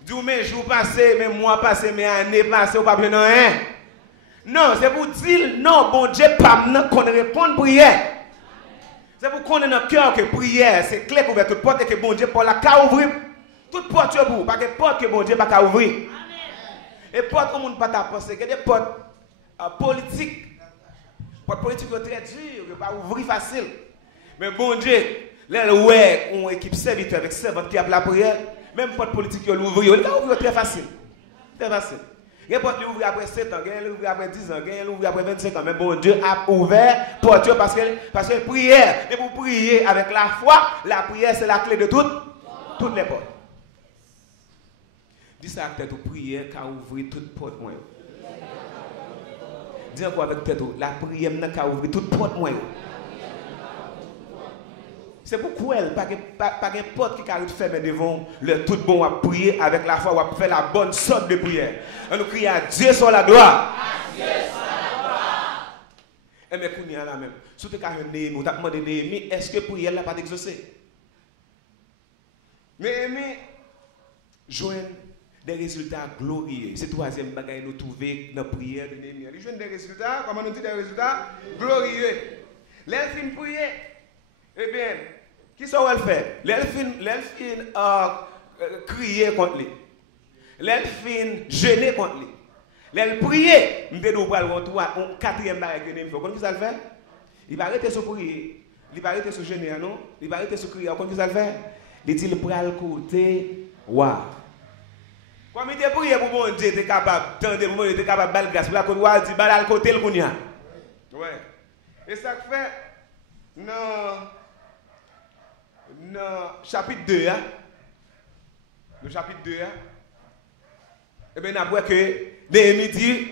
Dis mes jours passés, mes mois passés, mes années passées, ou pas plein rien. Non, c'est pour dire, non, bon Dieu, pas qu'on répond à prière. C'est pour qu'on ait dans le cœur que prière, c'est clair pour toute porte et que bon Dieu, pour la cas ouvrir. Toute porte pour pas que porte que bon Dieu pas ouvrir. Et porte comme on ne pas penser que des portes politiques. Porte politique très dur, pas ouvrir facile. Mais bon Dieu, là ouais, on équipe serviteur avec servante qui a la prière, même porte politique qui l'ouvrir, il va ouvrir très facile. Très facile. Il y a porte l'ouvrir après 7 ans, il y a l'ouvrir après 10 ans, il y a l'ouvrir après 25 ans, mais bon Dieu a ouvert porte parce que prière, et pour prier avec la foi, la prière c'est la clé de toutes les portes. Dis ça avec tête, prière qui a ouvert toutes portes. Dis encore avec tête, la prière qui a ouvert toutes portes. C'est pourquoi elle, pas de porte qui a fermé devant le tout bon à prier avec la foi, à faire la bonne sorte de prière. On nous crie à Dieu sur la gloire. À Dieu sur la gloire. Et mais qu'on y a là même. Surtout quand Néhémie, on t'a demandé Néhémie, est-ce que prière n'a pas d'exaucé? Néhémie joint des résultats glorieux. C'est le troisième bagage que nous trouvons dans la prière de Néhémie. Il joue des résultats, comment on dit des résultats glorieux. L'elfine prier, eh bien, qui ça va le faire? L'elfine crier contre lui. L'elfine gêner contre lui. L'elfine prier, nous devons prendre un quatrième bagage que Néhémie fait. Comment ça le fait? Il va arrêter sur prier. Il va arrêter sur gêner, non? Il va arrêter sur crier. Comment ça le fait? Il dit, il prend le côté, waouh. Comme il était prié pour bon Dieu, il était capable d'entendre, il était capable de battre grâce. Pour la côte, il dit, balle le côté, le kounia. Ouais. Et ça fait, dans chapitre 2, le chapitre 2, et bien, on voit que Néhémie dit,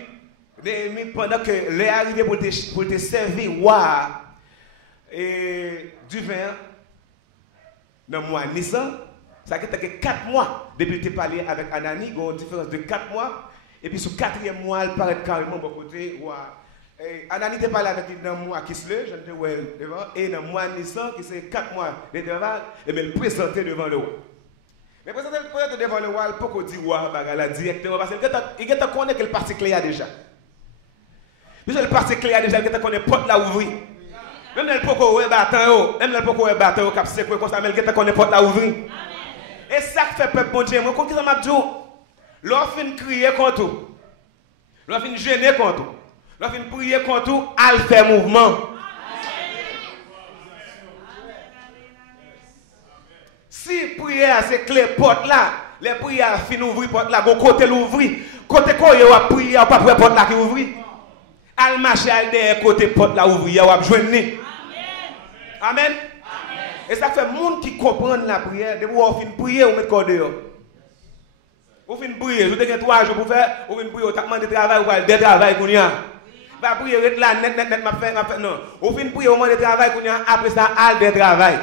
pendant que les arrivé pour te servir, waouh, et du vin, dans le mois Nissan, ça fait que 4 mois depuis que tu parlé avec Anani, il y a une différence de 4 mois. Et puis, sur le 4e mois, elle paraît carrément de côté. Anani t'a parlé avec lui dans le mois Kisle, je ne sais devant, et dans le mois Nissan, qui c'est 4 mois de travail, et bien, le présenter devant le roi. Mais présenter devant le roi, il ne peut pas dire roi, directement, parce qu'il connaît que le parti clé a déjà. Puis, le parti clé a déjà, il connaît porte la ouvrir. Même le poko est battant, même le poko est battant, cap c'est quoi comme ça, mais il connaît porte la ouvrir. Et ça fait peuple bon Dieu, moi, quand ils m'a dit, l'on fin crier contre tout, l'on fin gêner contre tout, l'on fin prier contre tout, elle fait mouvement. Si prière c'est clé porte là, les prières fin ouvrir porte là, bon côté l'ouvrir, côté quoi il va prier, pas pour porte là qui ouvrir. Elle marche à derrière côté porte là ouvrir, va joindre. Amen. Et ça fait monde qui comprend la prière, de vous fin prier ou mettre corps dehors. Vous fin prier, vous avez 3 jours pour faire, vous fin prier, vous avez demandé travail ou pas, de travail qu'on y a. Pas prier là net m'a fait non. Vous fin prier au moment de travail qu'on y a, après ça al de travail.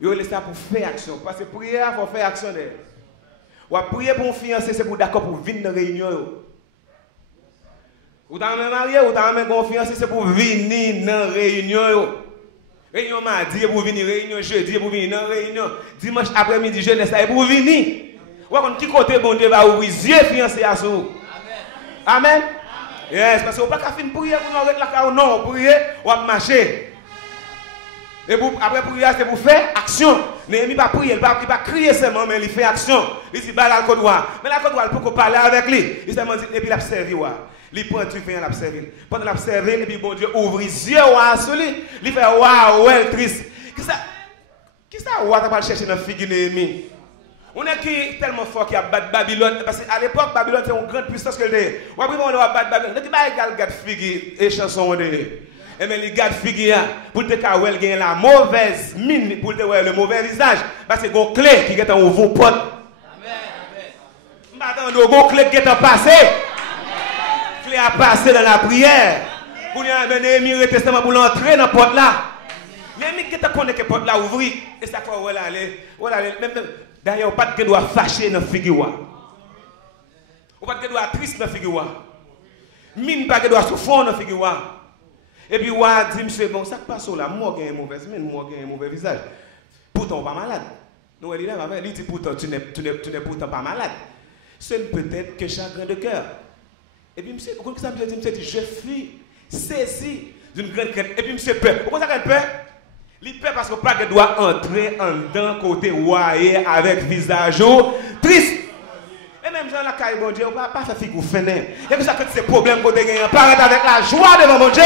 Vous laissez ça pour faire action parce que prière faut faire action derrière. Ou prier pour un fiancé c'est pour d'accord pour venir dans réunion. Ou t'as même marié ou t'as même confiance c'est pour venir dans réunion. Réunion mardi pour venir, réunion jeudi pour venir, non réunion dimanche après-midi jeunesse pour venir. Ou quand qui côté bon Dieu va ouvrir yeux fiancé à sous. Amen. Yes, parce que on pas qu'à finir prier pour nous arrêter là non, prier ou marcher. Et pour, après prier c'est pour faire action. Néhémie pas prier, il pas crier seulement mais il fait action. Il dit bah la droit. Mais la droit il peut parler avec lui. Il seulement dit et puis il a servi wa. Il prend du vin, il a servi. Pendant qu'il a servi, et puis bon Dieu ouvre les yeux sur lui. Il fait waouh, ouais, triste. Qui ça, on va chercher dans la figure de Néhémie? On est qui tellement fort qui a battu Babylone. Parce qu'à l'époque, Babylone c'était une grande puissance que le. On va battre Babylone. On va égal garde figue et chanson de. Et mais les garde figue pour te kawel gagner la mauvaise mine pour te voir le mauvais visage parce que gon clé qui est en ouvre porte. Amen. M'attendre gon clé qui est en passé. Clé a passé dans la prière. Pour y amener Néhémie testament pour l'entrer dans porte là. Néhémie qui te connaît que porte là ouvrir et ça quoi voilà aller même d'ailleurs pas de doit fâcher dans figure. Ou pas de doit triste dans figure. Mine pas de doit souffrir dans figure. Et puis, on dit, monsieur, bon, ça passe là, moi, j'ai un mauvais mine, moi, j'ai un mauvais visage. Pourtant, on n'est pas malade. Nous, il dit, pourtant, tu n'es pourtant pas malade. Ce n'est peut-être que chagrin de cœur. Et puis, monsieur, pourquoi ça me dit, monsieur, je suis saisi d'une grande crainte. Et puis, monsieur, peur. Pourquoi ça fait peur? Il peur parce que pas que doit entrer en dedans, côté ouaillé, avec visage triste. Et même Jean la caille, bon Dieu, on ne va pas faire figure fenêtre. Et puis, ça que ces problèmes qu'on a, paraître avec la joie devant mon Dieu.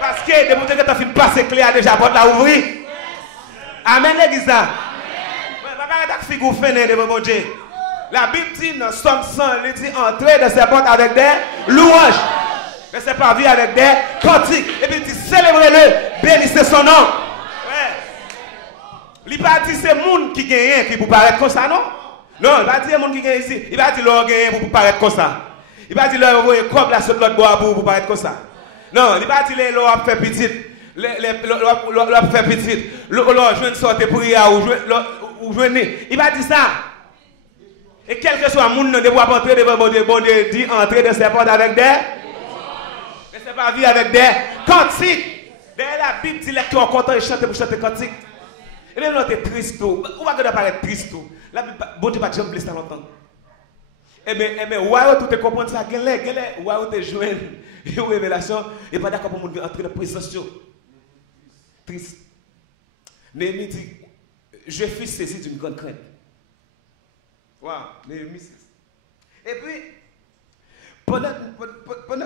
Parce que de montrer que tu as fini de passer clair déjà, porte la ouvrir. Amen, l'église. Amen. Papa, tu as figure fenêtre devant mon Dieu. La Bible dit dans Somme 100, il dit entrer dans ses portes avec des louanges. Mais c'est pas vie avec des cantiques. Et puis il dit célébrez-le, bénissez son nom. Ouais. Il ne pas dit c'est le monde qui gagne qui pour paraître comme ça, non? Non, il va dire le monde qui gagne ici. Il va dire l'or gagne pour paraître comme ça. Il va dire l'or comme la seule bois pour paraître comme ça. Non, il va dire l'or fait petit. L'or fait petit. L'or jeune sorte pour y ou jeune. Il va dire ça. Et quel que soit le monde, ne doit pas entrer devant mon Dieu. Bon Dieu dit entrer dans ses portes avec des. Mais c'est pas vie avec des cantiques. D'ailleurs, la Bible dit que tu es content de chanter pour chanter cantiques. Et même quand tu es triste, ou va que tu paraître triste. La Bible, bon Dieu, pas de jamais blessé longtemps. Eh bien, ouais, tu te comprends ça, ouais, tu joué une révélation, et pas d'accord pour entrer dans la présence. Triste. Néhémie dit, je fus saisi d'une grande crainte. Wow, Néhémie. Et puis, pendant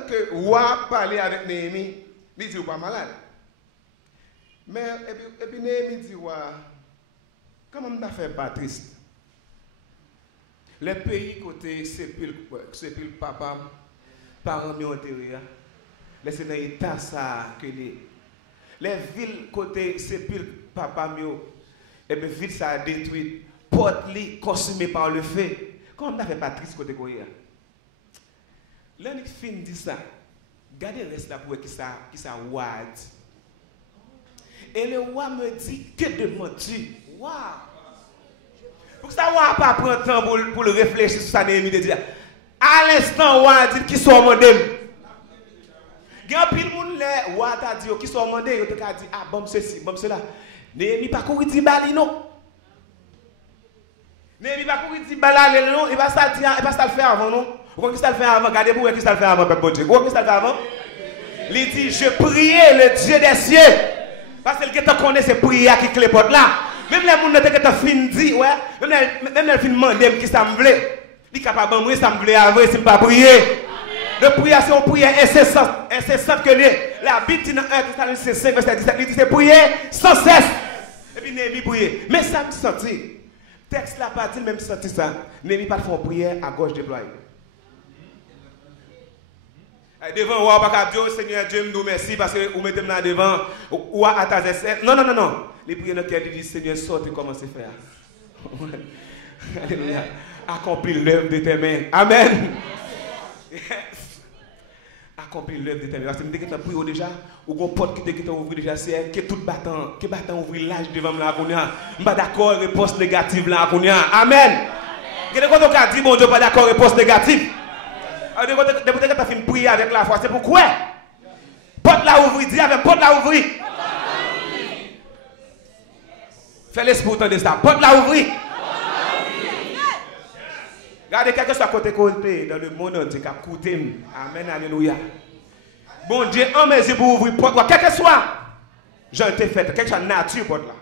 que Roi parlait avec Néhémie, il dit, pas malade. Mais, et puis Néhémie dit, comment on a fait pas triste? Les pays côté sépulcre papa, parents mi enterré, les dans l'état ça que les villes côté sépulcre papa mio, et bien ville ça a détruit, porte li consumé par le feu. Comment on a fait pas triste côté Koya? L'année fin dit ça, gardez reste là pour qui ça wad. Et le roi me dit que demande-tu? Waouh! Pour que ça ne pas prendre temps pour le réfléchir sur ça, Néhémie de dire. À l'instant, on dit qui sont mandés. Il y a pile de monde là, on t'a dit qui sont mandés, on t'a dit ah bon ceci, bon cela. Néhémie pas courir dit bali non. Néhémie pas courir dit bali non, il va ça dire, il va ça le faire avant non. Vous qu'est-ce que ça le fait avant? Regardez pour qui ça le fait avant peuple Dieu. Vous qu'est-ce que ça le fait avant? Il dit je priais le Dieu des cieux. Parce que le qui te connaît c'est prière qui clé porte là. Même les gens qui ont fin dit, ouais, même les fin demandé qui ça me voulait. Il est capable de me ça me voulait avant si je ne pas prier. De prier, c'est une prière incessante que la Bible dit dans 1 Thessaloniciens 5, verset 17, il dit c'est prier sans cesse. Et puis Néhémie prier. Mais ça me sentit. Texte là pas dit même senti ça. Néhémie pas faire prière à gauche déployée. Devant roi pas Dieu Seigneur Dieu me merci parce que vous mettez là devant roi à ta non les prières dans cœur dit Seigneur sortez commencez à faire. Alléluia. Accomplis l'œuvre de tes mains. Amen. Yes. Accomplis l'œuvre de tes mains. Parce que dès que tu as prié déjà ou qu'on porte qui t'a ouvert déjà c'est que tout battant ouvrir l'âge devant là konya. Pas d'accord réponse négative là konya. Amen. Qu'est-ce qu'on a dit bon Dieu pas d'accord réponse négative. Depuis que tu as fini de prier avec la foi, c'est pourquoi? Porte la ouvrir, dis avec porte la ouvrir. Fais l'esprit de ça. Porte la ouvrir. Regardez, quel que soit côté dans le monde entier, qui a coûté. Amen, alléluia. Bon Dieu, en mesure pour ouvrir porte, quel que soit, j'en ai fait, quel que soit nature porte là.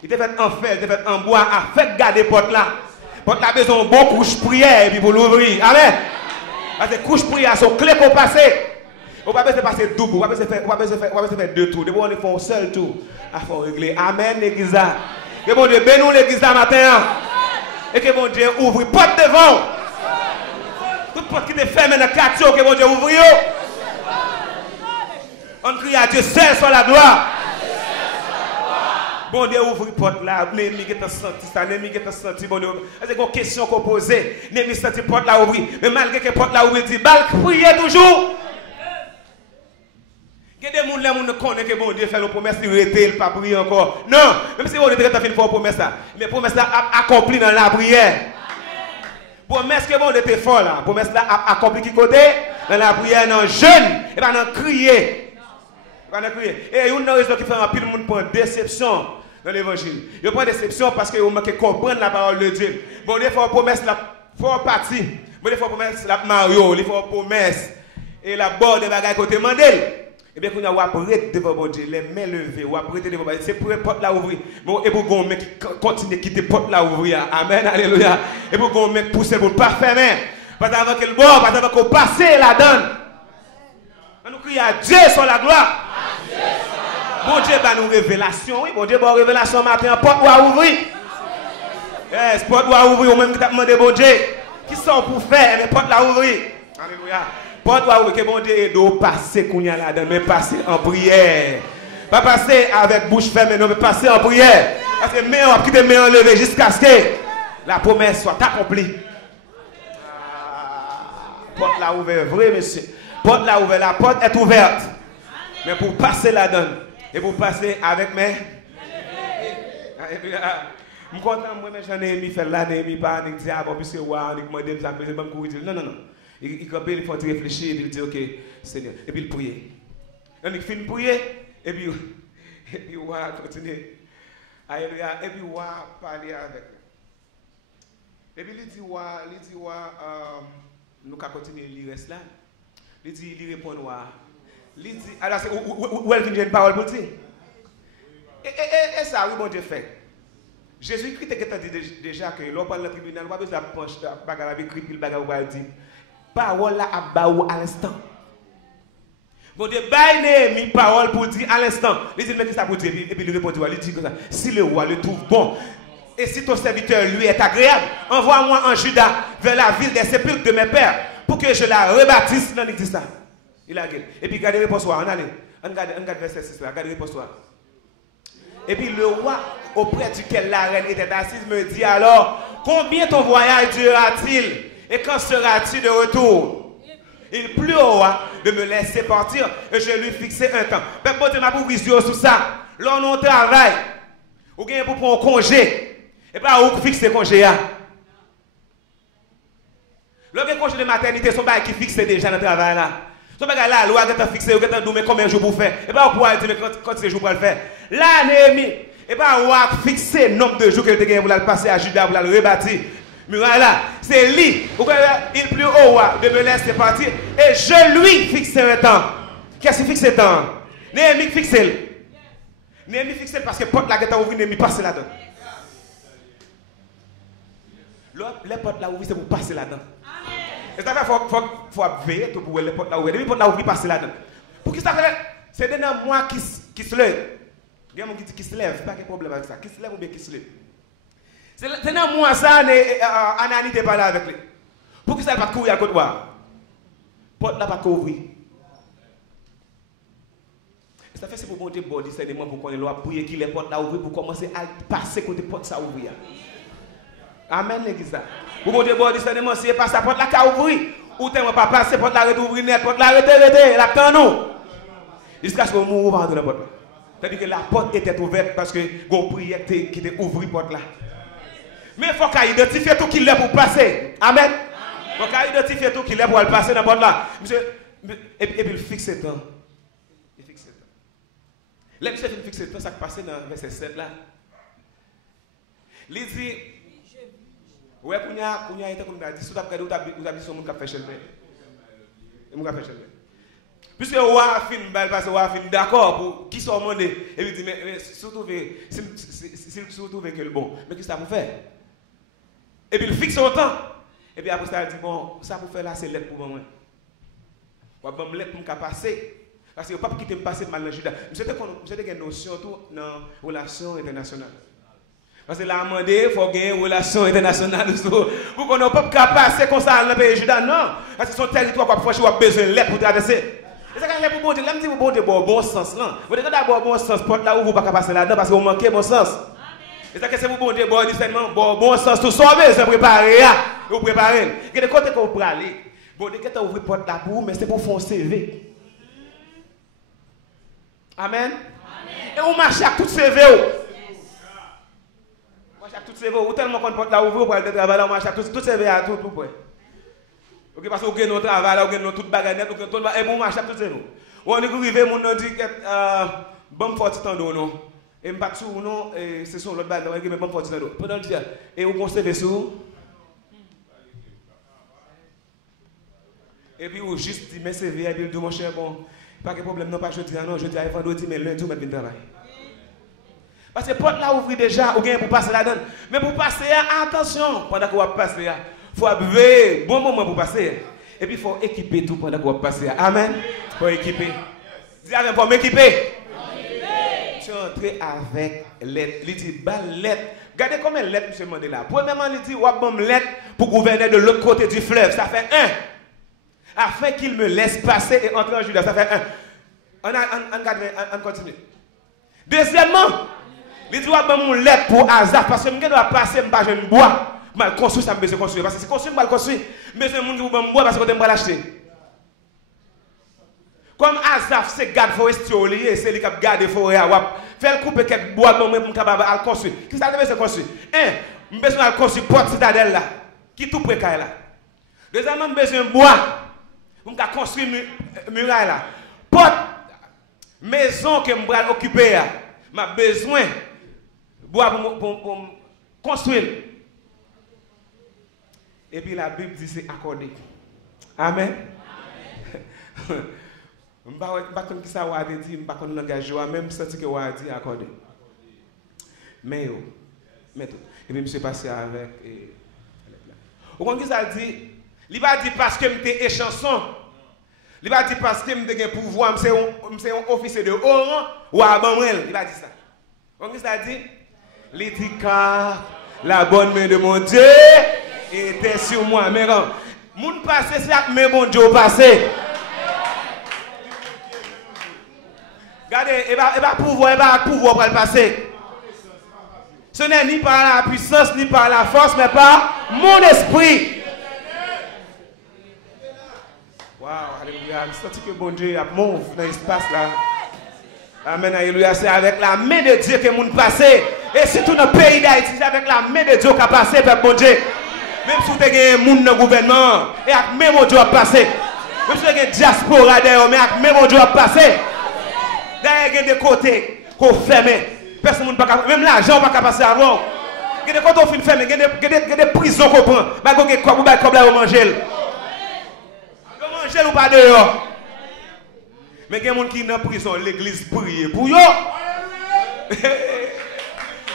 Il était fait en fer, il était fait en bois, à fait garder porte là. Porte là, besoin de bon couche prière et puis pour l'ouvrir. Amen. Parce que couche prière sont clés pour passer. On va pas passer double, on va pas faire deux tours. D'abord on fait un seul tour. Il faut régler. Amen l'église. Que bon Dieu bénisse l'église matin. Et que bon Dieu ouvre porte devant. Toute porte qui est fermée dans le quartier, que bon Dieu ouvre. On crie à Dieu seul sur la gloire. Bon Dieu ouvre porte là, Némi qui est senti ça, Némi qui est senti bon Dieu. C'est une question qu'on posait, Némi senti porte là ouvrir, mais malgré que porte là ouvrir, il dit bal prier toujours. Il y a des gens qui connaissent que bon Dieu fait une promesse, il ne pas prier encore. Non, même si bon Dieu fait une promesse, mais promesse là accomplie dans la prière. Promesse que bon Dieu était fort là, promesse là accomplie qui côté dans la prière, dans le jeûne, et pas dans crier. Et il y a une raison qui fait un pile monde pour déception dans l'évangile. Il n'y a pas de déception parce que vous manquez comprendre la parole de Dieu. Bon Dieu fait une promesse là, faut partir. Bon Dieu fait une promesse là, Mario, il faut une promesse. Et la bord de bagaille côté mandel. Et bien, quand on a prêté devant mon Dieu, les mains levées, on a prêté devant mon Dieu, c'est pour une porte là ouvrir. Bon, et pour qu'on mec continue à quitter la porte là ouvrir. Amen, alléluia. Et pour qu'on mec pousser pour ne pas fermer. Parce qu'avant que le bon, parce qu'avant qu'on passe la donne. On nous crie à Dieu sur la gloire. Bon Dieu va nous révélation, oui. Bon Dieu va nous révélation matin, la porte doit ouvrir. Yes, la porte doit ouvrir, ou même qui t'a demandé bon Dieu. Qui sont pour faire, mais la porte là ouvrir. Alléluia. Porte doit ouvrir, que bon Dieu doit passer qu'on y a là-dedans, mais passer en prière. Pas passer avec bouche fermée, non, mais passer en prière. Parce que meilleur, quitter meilleur levé jusqu'à ce que la promesse soit accomplie. Porte là ouverte, vrai monsieur. Porte là ouverte, la porte est ouverte. Mais pour passer la donne, et pour passer avec mes... Je suis content, moi, j'en ai mis faire là, j'ai mis pas, j'ai dit, ah bon, puisque, waouh, j'ai demandé, ça me fait pas courir. Non, non, non. Il faut réfléchir, il dit, ok, Seigneur. Et puis il prie. Il finit de prier, et puis, waouh, continue. Alléluia. Et puis, waouh, parler avec. Et puis il dit, waouh, nous allons continuer à lire cela. Il dit, il répond, waouh. Il dit, alors, où est-ce qu'il y a une parole pour dire? Et ça, oui, bon Dieu fait. Jésus-Christ a dit déjà que l'on parle de tribunal, on va besoin de pencher, bagarre écrit, puis le bagarre va dire. Parole là à baou à l'instant. Bon Dieu, baille mis parole pour dire à l'instant. Il dit, mais qu'est-ce que ça pour dire? Et puis il répond, il dit comme ça. Si le roi le trouve bon, et si ton serviteur lui est agréable, envoie-moi en Juda vers la ville des sépulcres de mes pères, pour que je la rebâtisse. Non, il dit ça. Il a gueule. Et puis, regardez la réponse. On regarde verset 6 là. Regardez la réponse. Et puis, le roi, auprès duquel la reine était assise, me dit alors, combien ton voyage durera-t-il? Et quand seras-tu de retour? Il plut au roi de me laisser partir et je lui fixai un temps. Mais bon, tu m'as pour vision sur ça. Là, on travaille. Ou bien pour prendre un congé. Et pas où fixer congé. Le congé de maternité, son bail qui fixe déjà dans le travail là. Son bail là, la loi qui t'a fixé, qui t'a dit combien de jours pour faire. Et pas pour dire quand ces jours pour le faire. Là, Néhémie, et pas on va fixer le nombre de jours que tu as pour le passer à Juda, pour le rebâtir. Mais voilà, c'est lui. Il plut au roi de me laisser partir et je lui fixe un temps. Qu'est-ce qu'il fixe le temps? Néhémie fixe le. Néhémie fixe parce que porte là qui t'a ouvert, Néhémie passe là-dedans. Les portes là ouvertes, c'est pour passer là-dedans. Et ça fait faut veiller pour les portes là ouvertes. Les portes là ouvertes, passer là-dedans. Pour qui ça fait? C'est dans moi qui se lève. Il y a des gens qui se lèvent, pas de problème avec ça. Qui se lève ou bien qui se lève. C'est dans moi ça, Anani te parle avec lui. Pour qui ça va courir à côté de moi? Porte là pas couvrir. Et ça fait c'est pour monter bon discernement pour qu'on ait loi prier qui les portes là ouvrir pour commencer à passer côté porte ça ouvrir. Amen l'église. Pour monter bon discernement si pas sa porte là qu'a ouvrir ou t'aimes pas passer porte là ouvrir net porte là arrêter là attend nous. Jusqu'à ce qu'on mourre dans la porte. C'est-à-dire que la porte était ouverte parce que gon prière qui était ouvrir porte là. Mais il faut qu'il identifie tout qu'il est pour passer. Amen. Il faut qu'il identifie tout qu'il est pour passer dans la porte là. Et puis il fixe le temps. Il fixe le temps. Là, monsieur il fixe le temps, ça passe dans le verset 7 là. Il dit, ouais, qu'on y a été comme ça, dit, si vous avez dit, sur mon café chez le mon café chez le puisque on a fini, parce qu'on a fini d'accord pour qui sont demandés. Et il dit, mais surtout que le bon. Mais qu'est-ce que ça vous fait? Et puis il fixe au temps. Et puis après ça, il dit, bon, ça vous fait là, c'est l'aide pour moi. Je vais me l'aide pour me passer. Parce que je ne peux pas quitter me passer mal dans le Juda. J'ai une notion tout dans la relation internationale. Parce que là, il faut gagner une relation internationale pour qu'on ne peut pas passer comme ça dans le pays juda. Non. Parce que son territoire, parfois, il a besoin de l'aide pour traverser. Et c'est quand même pour bon Dieu, là, je dis bon Dieu, bon sens. Vous devez d'abord bon sens, porte là où vous ne pouvez pas passer là-dedans parce que vous manquez bon sens. Et c'est que c'est pour bon Dieu, bon discernement, bon sens, tout ça, vous préparez. Vous préparez. Il y a des côtés que vous pouvez aller. Bon Dieu, quand vous ouvrez porte là pour vous, mais c'est pour faire un CV. Amen. Et vous marchez avec tout CV. Tout CV, ou tellement qu'on porte là ouvrir pour aller travailler là, on marche tout CV à tout près. OK, parce que vous avez notre travail là, vous avez toute bagarre net, vous avez tout et bon marche tout CV. On est arrivé mon dit que bon fort temps non. Et me pas sous non et c'est sur l'autre balle, mais bon fort temps. Pendant le dia et vous conservez sous. Et puis vous juste dit mais CV et puis mon cher bon, pas de problème non pas jeudi non, jeudi à vendredi mais lundi vous mettez bien travail. Parce que porte là ouvrir déjà, ou bien pour passer là-dedans. Mais pour passer, attention, pendant que vous passez, il faut avoir bon moment pour passer. Et puis il faut équiper tout pendant que vous passez. Amen. Il faut équiper. Dis Amen, il faut m'équiper. Tu entres avec l'aide. Il dit, l'aide. Regardez combien de lettres, M. Mandela. Premièrement, il dit, ouais, bon, lettre pour gouverner de l'autre côté du fleuve. Ça fait 1. Afin qu'il me laisse passer et entrer en Juda. Ça fait 1. On continue. Deuxièmement, il dit, ouais, mon lettre pour hasard. Parce que je dois passer, je ne bois. Je construire, ça me besoin de construire. Parce que si construire, je vais construire. Mais je ne vais boire parce que je ne vais pas l'acheter. Comme Azaf, c'est garde forestier, c'est lui qui garde les forêts. Faire couper quelques bois pour me capable de construire. Qu'est-ce que ça veut dire construire? Je besoin de construire porte citadelle là. Qui tout près là. Deuxièmement, je besoin de bois pour me construire muraille là. Porte maison que je vais occuper. J'ai besoin de bois pour construire. Et puis la Bible dit c'est accordé. Amen. Je ne sais pas qui ça va dire, je ne sais pas le langage, même senti que va dire accordé. Mais tout. Et puis je suis passé avec. Vous comprenez ce que ça dit? Il va dire parce que je suis échanson. Il va dire parce que je suis un pouvoir, je suis un officier de haut rang ou à Bamrel. Il va dire ça. Vous comprenez ce que ça dit? Il dit car la bonne main de mon Dieu était sur moi. Mais quand moun passé, c'est mais bon Dieu passé. Regardez, il va pouvoir pour le passer. Ce n'est ni par la puissance, ni par la force, mais par mon esprit. Waouh, alléluia. Je sens que bon Dieu a move dans l'espace là. Amen, alléluia. C'est avec la main de Dieu que moun passé. Et surtout dans le pays d'Haïti, c'est avec la main de Dieu qui a passé, peuple bon Dieu. Même si vous avez un monde dans le gouvernement, et avec même Dieu a passé. Même si vous avez une diaspora d'ailleurs, mais avec même Dieu a passé. D'ailleurs, il y a des côtés qu'on ferme. Personne ne peut pas. Même l'argent ne peut pas passer avant. Il y a des côtés qu'on ferme. Il y a des prisons qu'on prend. Il y a des quoi pour manger. Vous mangez ou pas dehors. Mais il y a des gens qui sont dans la prison, l'église prie pour eux.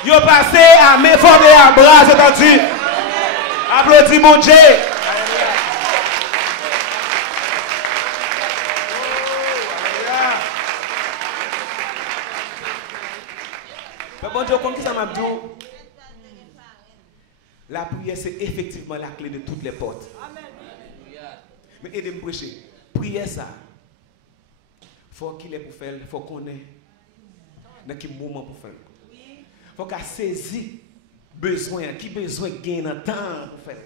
Ils ont passé à main forte et à bras, c'est entendu. Applaudis mon Dieu. Bon Dieu, comme ça m'a dit, la prière c'est effectivement la clé de toutes les portes. Mais aidez-moi à prêcher. Prière ça. Faut qu'il ait pour faire, faut qu'on ait dans quel moment pour faire. Faut qu'on saisisse besoin, qui besoin gain dans temps pour faire.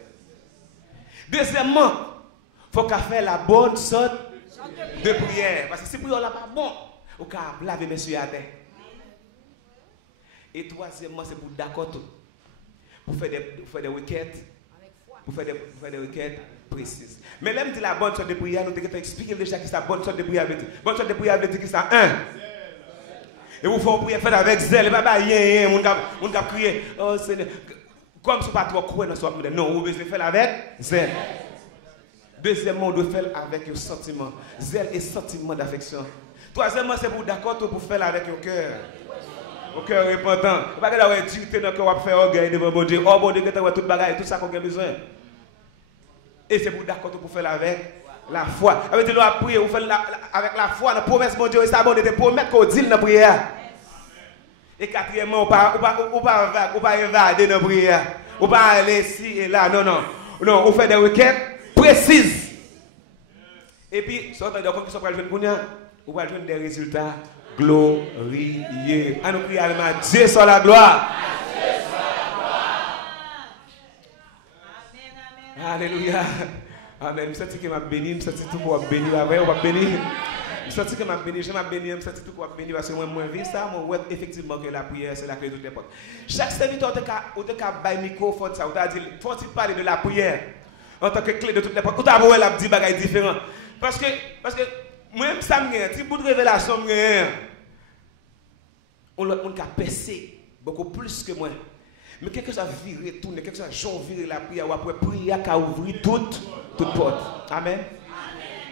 Deuxièmement, faut qu'on fasse la bonne sorte de prière. Parce que si prière là pas bon, on peut laver monsieur à terre. Et troisièmement, c'est pour d'accord tout. Pour faire des requêtes. Pour faire des requêtes précises. Mais là, je dis la bonne sorte de prière, nous devons expliquer déjà qui est la bonne sorte de prière. Bonne sorte de prière veut dire qui ça? Et vous faites une prière faite avec zèle. Et pas rien, on va crier. Oh Seigneur. Comme si vous ne pas trop croire dans ce que non, vous devez faire avec zèle. Deuxièmement, on doit faire avec un sentiment. Zèle et sentiment d'affection. Troisièmement, c'est pour d'accord pour faire avec le cœur. Au cœur repentant. Pas que d'avoir dureté dans le cœur pour faire orgueil devant mon Dieu. Oh mon Dieu, que tout bagage, tout ça qu'on a besoin. Et c'est pour d'accord pour faire avec la foi. Avec nous à prier, vous faites avec la foi, la promesse mon Dieu, et ça bon de te promettre qu'on dit dans la prière. Et quatrièmement, on pas évader dans la prière. On pas aller ici et là. Non, non. Non, on fait des requêtes précises. Et puis, si on entend qu'on va jouer on va jouer des résultats glorieux. À nous prier à Dieu soit la gloire. Alléluia. Amen. Je sens que je béni, je sens tout pour bénir. On va bénir. Je sens que je béni, je béni, je sens tout pour bénir parce que moi je vis ça, moi ouais effectivement que la prière c'est la clé de toutes les portes. Chaque serviteur au te bail micro faut ça, on t'a dit faut parler de la prière en tant que clé de toutes les portes. On t'a voir la dit bagaille différent parce que moi même ça me si bout de révélation me on a percé beaucoup plus que moi. Mais quelque chose a viré, tourné, quelque chose a changé la prière, ou après prière qui a ouvert toute porte. Amen.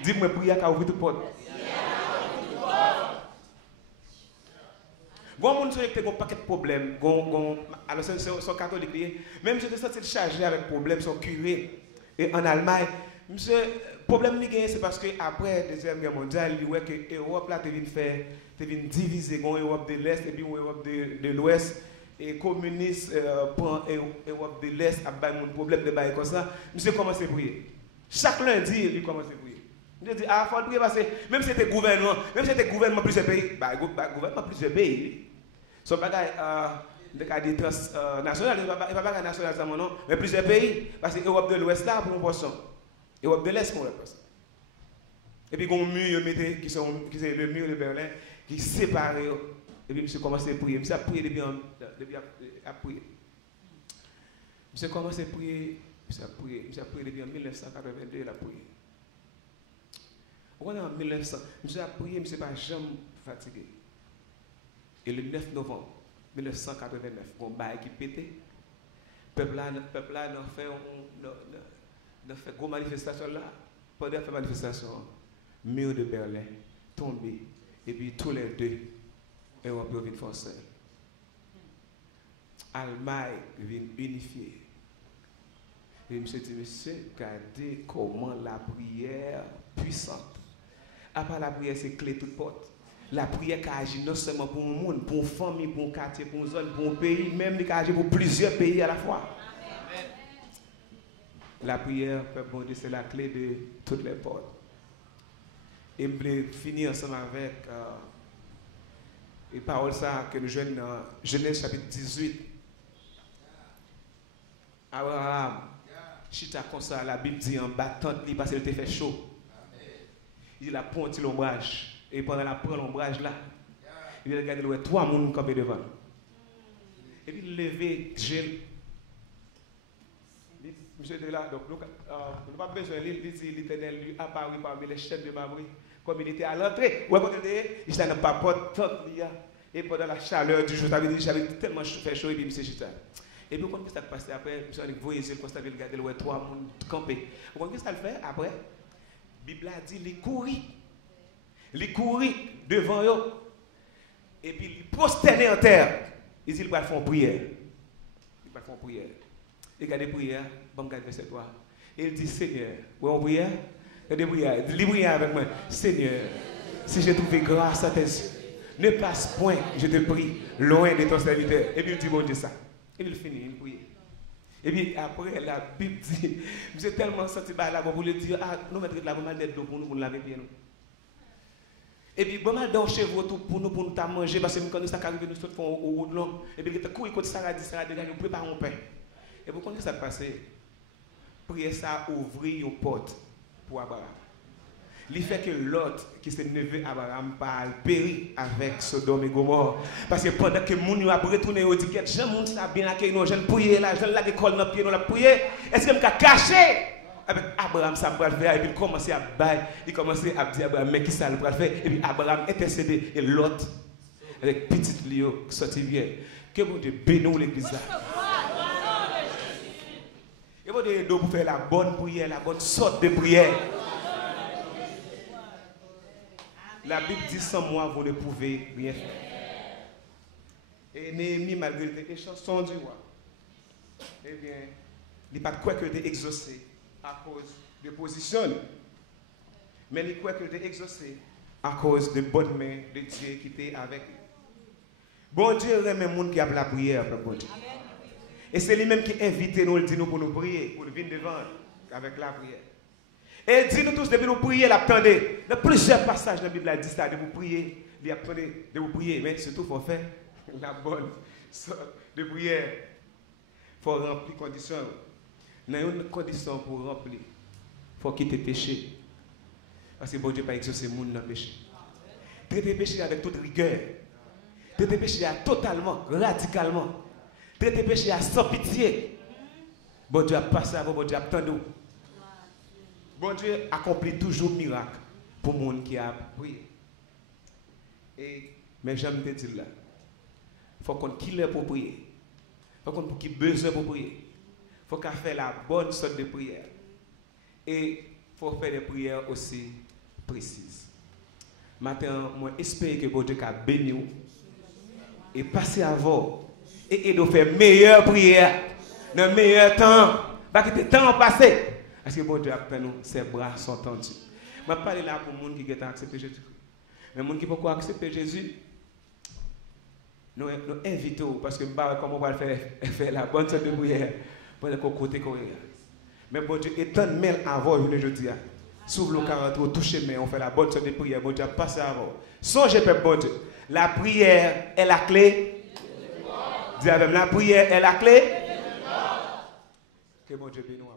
Dis-moi, prière qui a ouvert toute porte. Bon, mon Dieu, il y a un paquet de problèmes. Alors, c'est catholique. Même si je suis senti chargé avec problèmes, son curé. Et en Allemagne, monsieur, le problème c'est parce qu'après la Deuxième Guerre mondiale, il y a que l'Europe est venue diviser l'Europe de l'Est et puis l'Europe de l'Ouest. Et communiste pour l'Europe de l'Est a un problème de bail comme ça, monsieur commence à prier. Chaque lundi, il commence à prier. Je dis, il faut prier parce que même si c'était gouvernement plusieurs pays, gouvernement plusieurs pays, son bagage de transnational, il ne va pas national non, mais plusieurs pays, parce que l'Europe de l'Ouest là pour une portion, l'Europe de l'Est pour une portion. Et puis, il y a un mur qui est le mur de Berlin qui sépare. Et puis, monsieur commence à prier. Monsieur a prié depuis à prier. Monsieur commence à prier. Monsieur a prié depuis en 1982, il a prié. On est en 1900. Monsieur a prié, monsieur n'a pas jamais fatigué. Et le 9 novembre 1989, on bail qui pétait. Le peuple là a fait une grosse manifestation là. Pendant la manifestation, le mur de Berlin tombé. Et puis tous les deux. Et on peut venir forcer. Allemagne vient unifier. Et je me suis dit, monsieur, regardez comment la prière puissante. Après la prière, c'est clé toute porte. La prière qui agit non seulement pour le monde, pour une famille, pour un quartier, pour une zone, pour un pays, même qui agit pour plusieurs pays à la fois. Amen. La prière, peuple bon Dieu, c'est la clé de toutes les portes. Et je vais finir ensemble avec. Et parole ça que nous jouons dans Genèse chapitre 18. Abraham, chita comme ça, la Bible dit en battant parce qu'il était fait chaud. Il a pointé l'ombrage. Et pendant la prend l'ombrage là, il a regardé le 3 personnes campés devant. Et puis il levé Gilles. Monsieur de là, donc nous n'avons pas besoin de lui, l'Éternel lui apparut parmi les chefs de Mamre. Comme il était à l'entrée, il était dans pas porte et pendant la chaleur du jour, j'avais tellement fait chaud et puis monsieur chita. Et puis quand ça passe après, monsieur a voyé le constat de regarder le 3 personnes campés. Vous qu'est-ce qu'il fait après? La Bible a dit il courit devant eux et puis il prosterné en terre. Il dit il va faire une prière. Il va faire une prière. Et regardez la prière, bon regarde verset 3. Il dit Seigneur, vous en prière? Il prie avec moi. Seigneur, si j'ai trouvé grâce à tes yeux, ne passe point, je te prie, loin de ton serviteur. Et puis il dit bon Dieu ça. Et puis il finit, il prie. Et puis après, la Bible dit, j'ai tellement senti là pour lui dire, ah, nous mettons de la bonne d'aide pour nous laver bien. Et puis, bon mal d'eau chez vous pour nous manger, parce que nous connaissons ça qui arrive, nous sommes au route de l'homme. Et puis, quand il Sarah dit, nous préparons un pain. Et vous connaissez ça passé? Prier ça, ouvrir une porte pour Abraham. Il fait que l'autre, qui s'est neveu Abraham, parle, périt avec Sodome et Gomorrhe. Parce que pendant que les gens ont retourné au ticket, les gens ont bien accueilli, les gens ont prié, les gens ont l'école, les gens ont prié. Est-ce que je peux cacher? Avec Abraham, ça va faire, et puis il commence à bailler, il commence à dire Abraham, mais qui ça va faire? Et puis Abraham intercédé, et l'autre, avec petite Léo, sorti bien. Que bon Dieu bénisse l'église. Et bon Dieu, pour faire la bonne prière, la bonne sorte de prière. La Bible dit sans moi, vous ne pouvez rien faire. Et Néhémie, malgré les chansons du roi, eh bien, il n'a pas de quoi qu'il était exaucé à cause de position. Mais il croit qu'il était exaucé à cause de bonne main de Dieu qui était avec lui. Bon Dieu remet les gens qui a la prière, bon Dieu. Et c'est lui-même qui invite nous, il dit nous pour nous prier, pour nous venir devant avec la prière. Et il dit nous tous, depuis nous prier, l'attendez. Dans plusieurs passages de la Bible, il dit ça, de vous prier, de vous prier, mais surtout, il faut faire la bonne sorte de prière. Il faut remplir les conditions. Dans une condition pour remplir, il faut quitter le péché. Parce que bon Dieu n'a pas exaucé le monde dans le péché. Traiter le péché avec toute rigueur. Traiter le péché totalement, radicalement. Traiter le péché sans pitié. Bon Dieu a passé avant, bon Dieu a attendu. Bon Dieu accomplit toujours miracle pour les gens qui a prié. Et, mais j'aime te dire là, il faut qu'on qui pour prier. Il faut qu'on qui besoin pour prier. Il faut qu'on fasse la bonne sorte de prière. Et il faut faire des prières aussi précises. Maintenant, moi j'espère que bon Dieu a béni vous et passer avant et nous faire meilleure prière dans le meilleur temps. Pas que le temps passé. Parce que bon Dieu a nous, ses bras sont tendus. Je ne parle là pour les gens qui ont accepté Jésus. Mais les gens qui ne peuvent pas accepter Jésus, nous invitons, parce que comment on va faire la bonne sorte de prière pour le côté coréen. Mais bon Dieu, étant même avant, je dis, s'ouvre le 40, touchez mais on fait la bonne sorte de prière. Bon Dieu, passe avant. Songez, peuple, bon Dieu. La prière est la clé. Dis avec la prière est la clé. Que bon Dieu bénisse.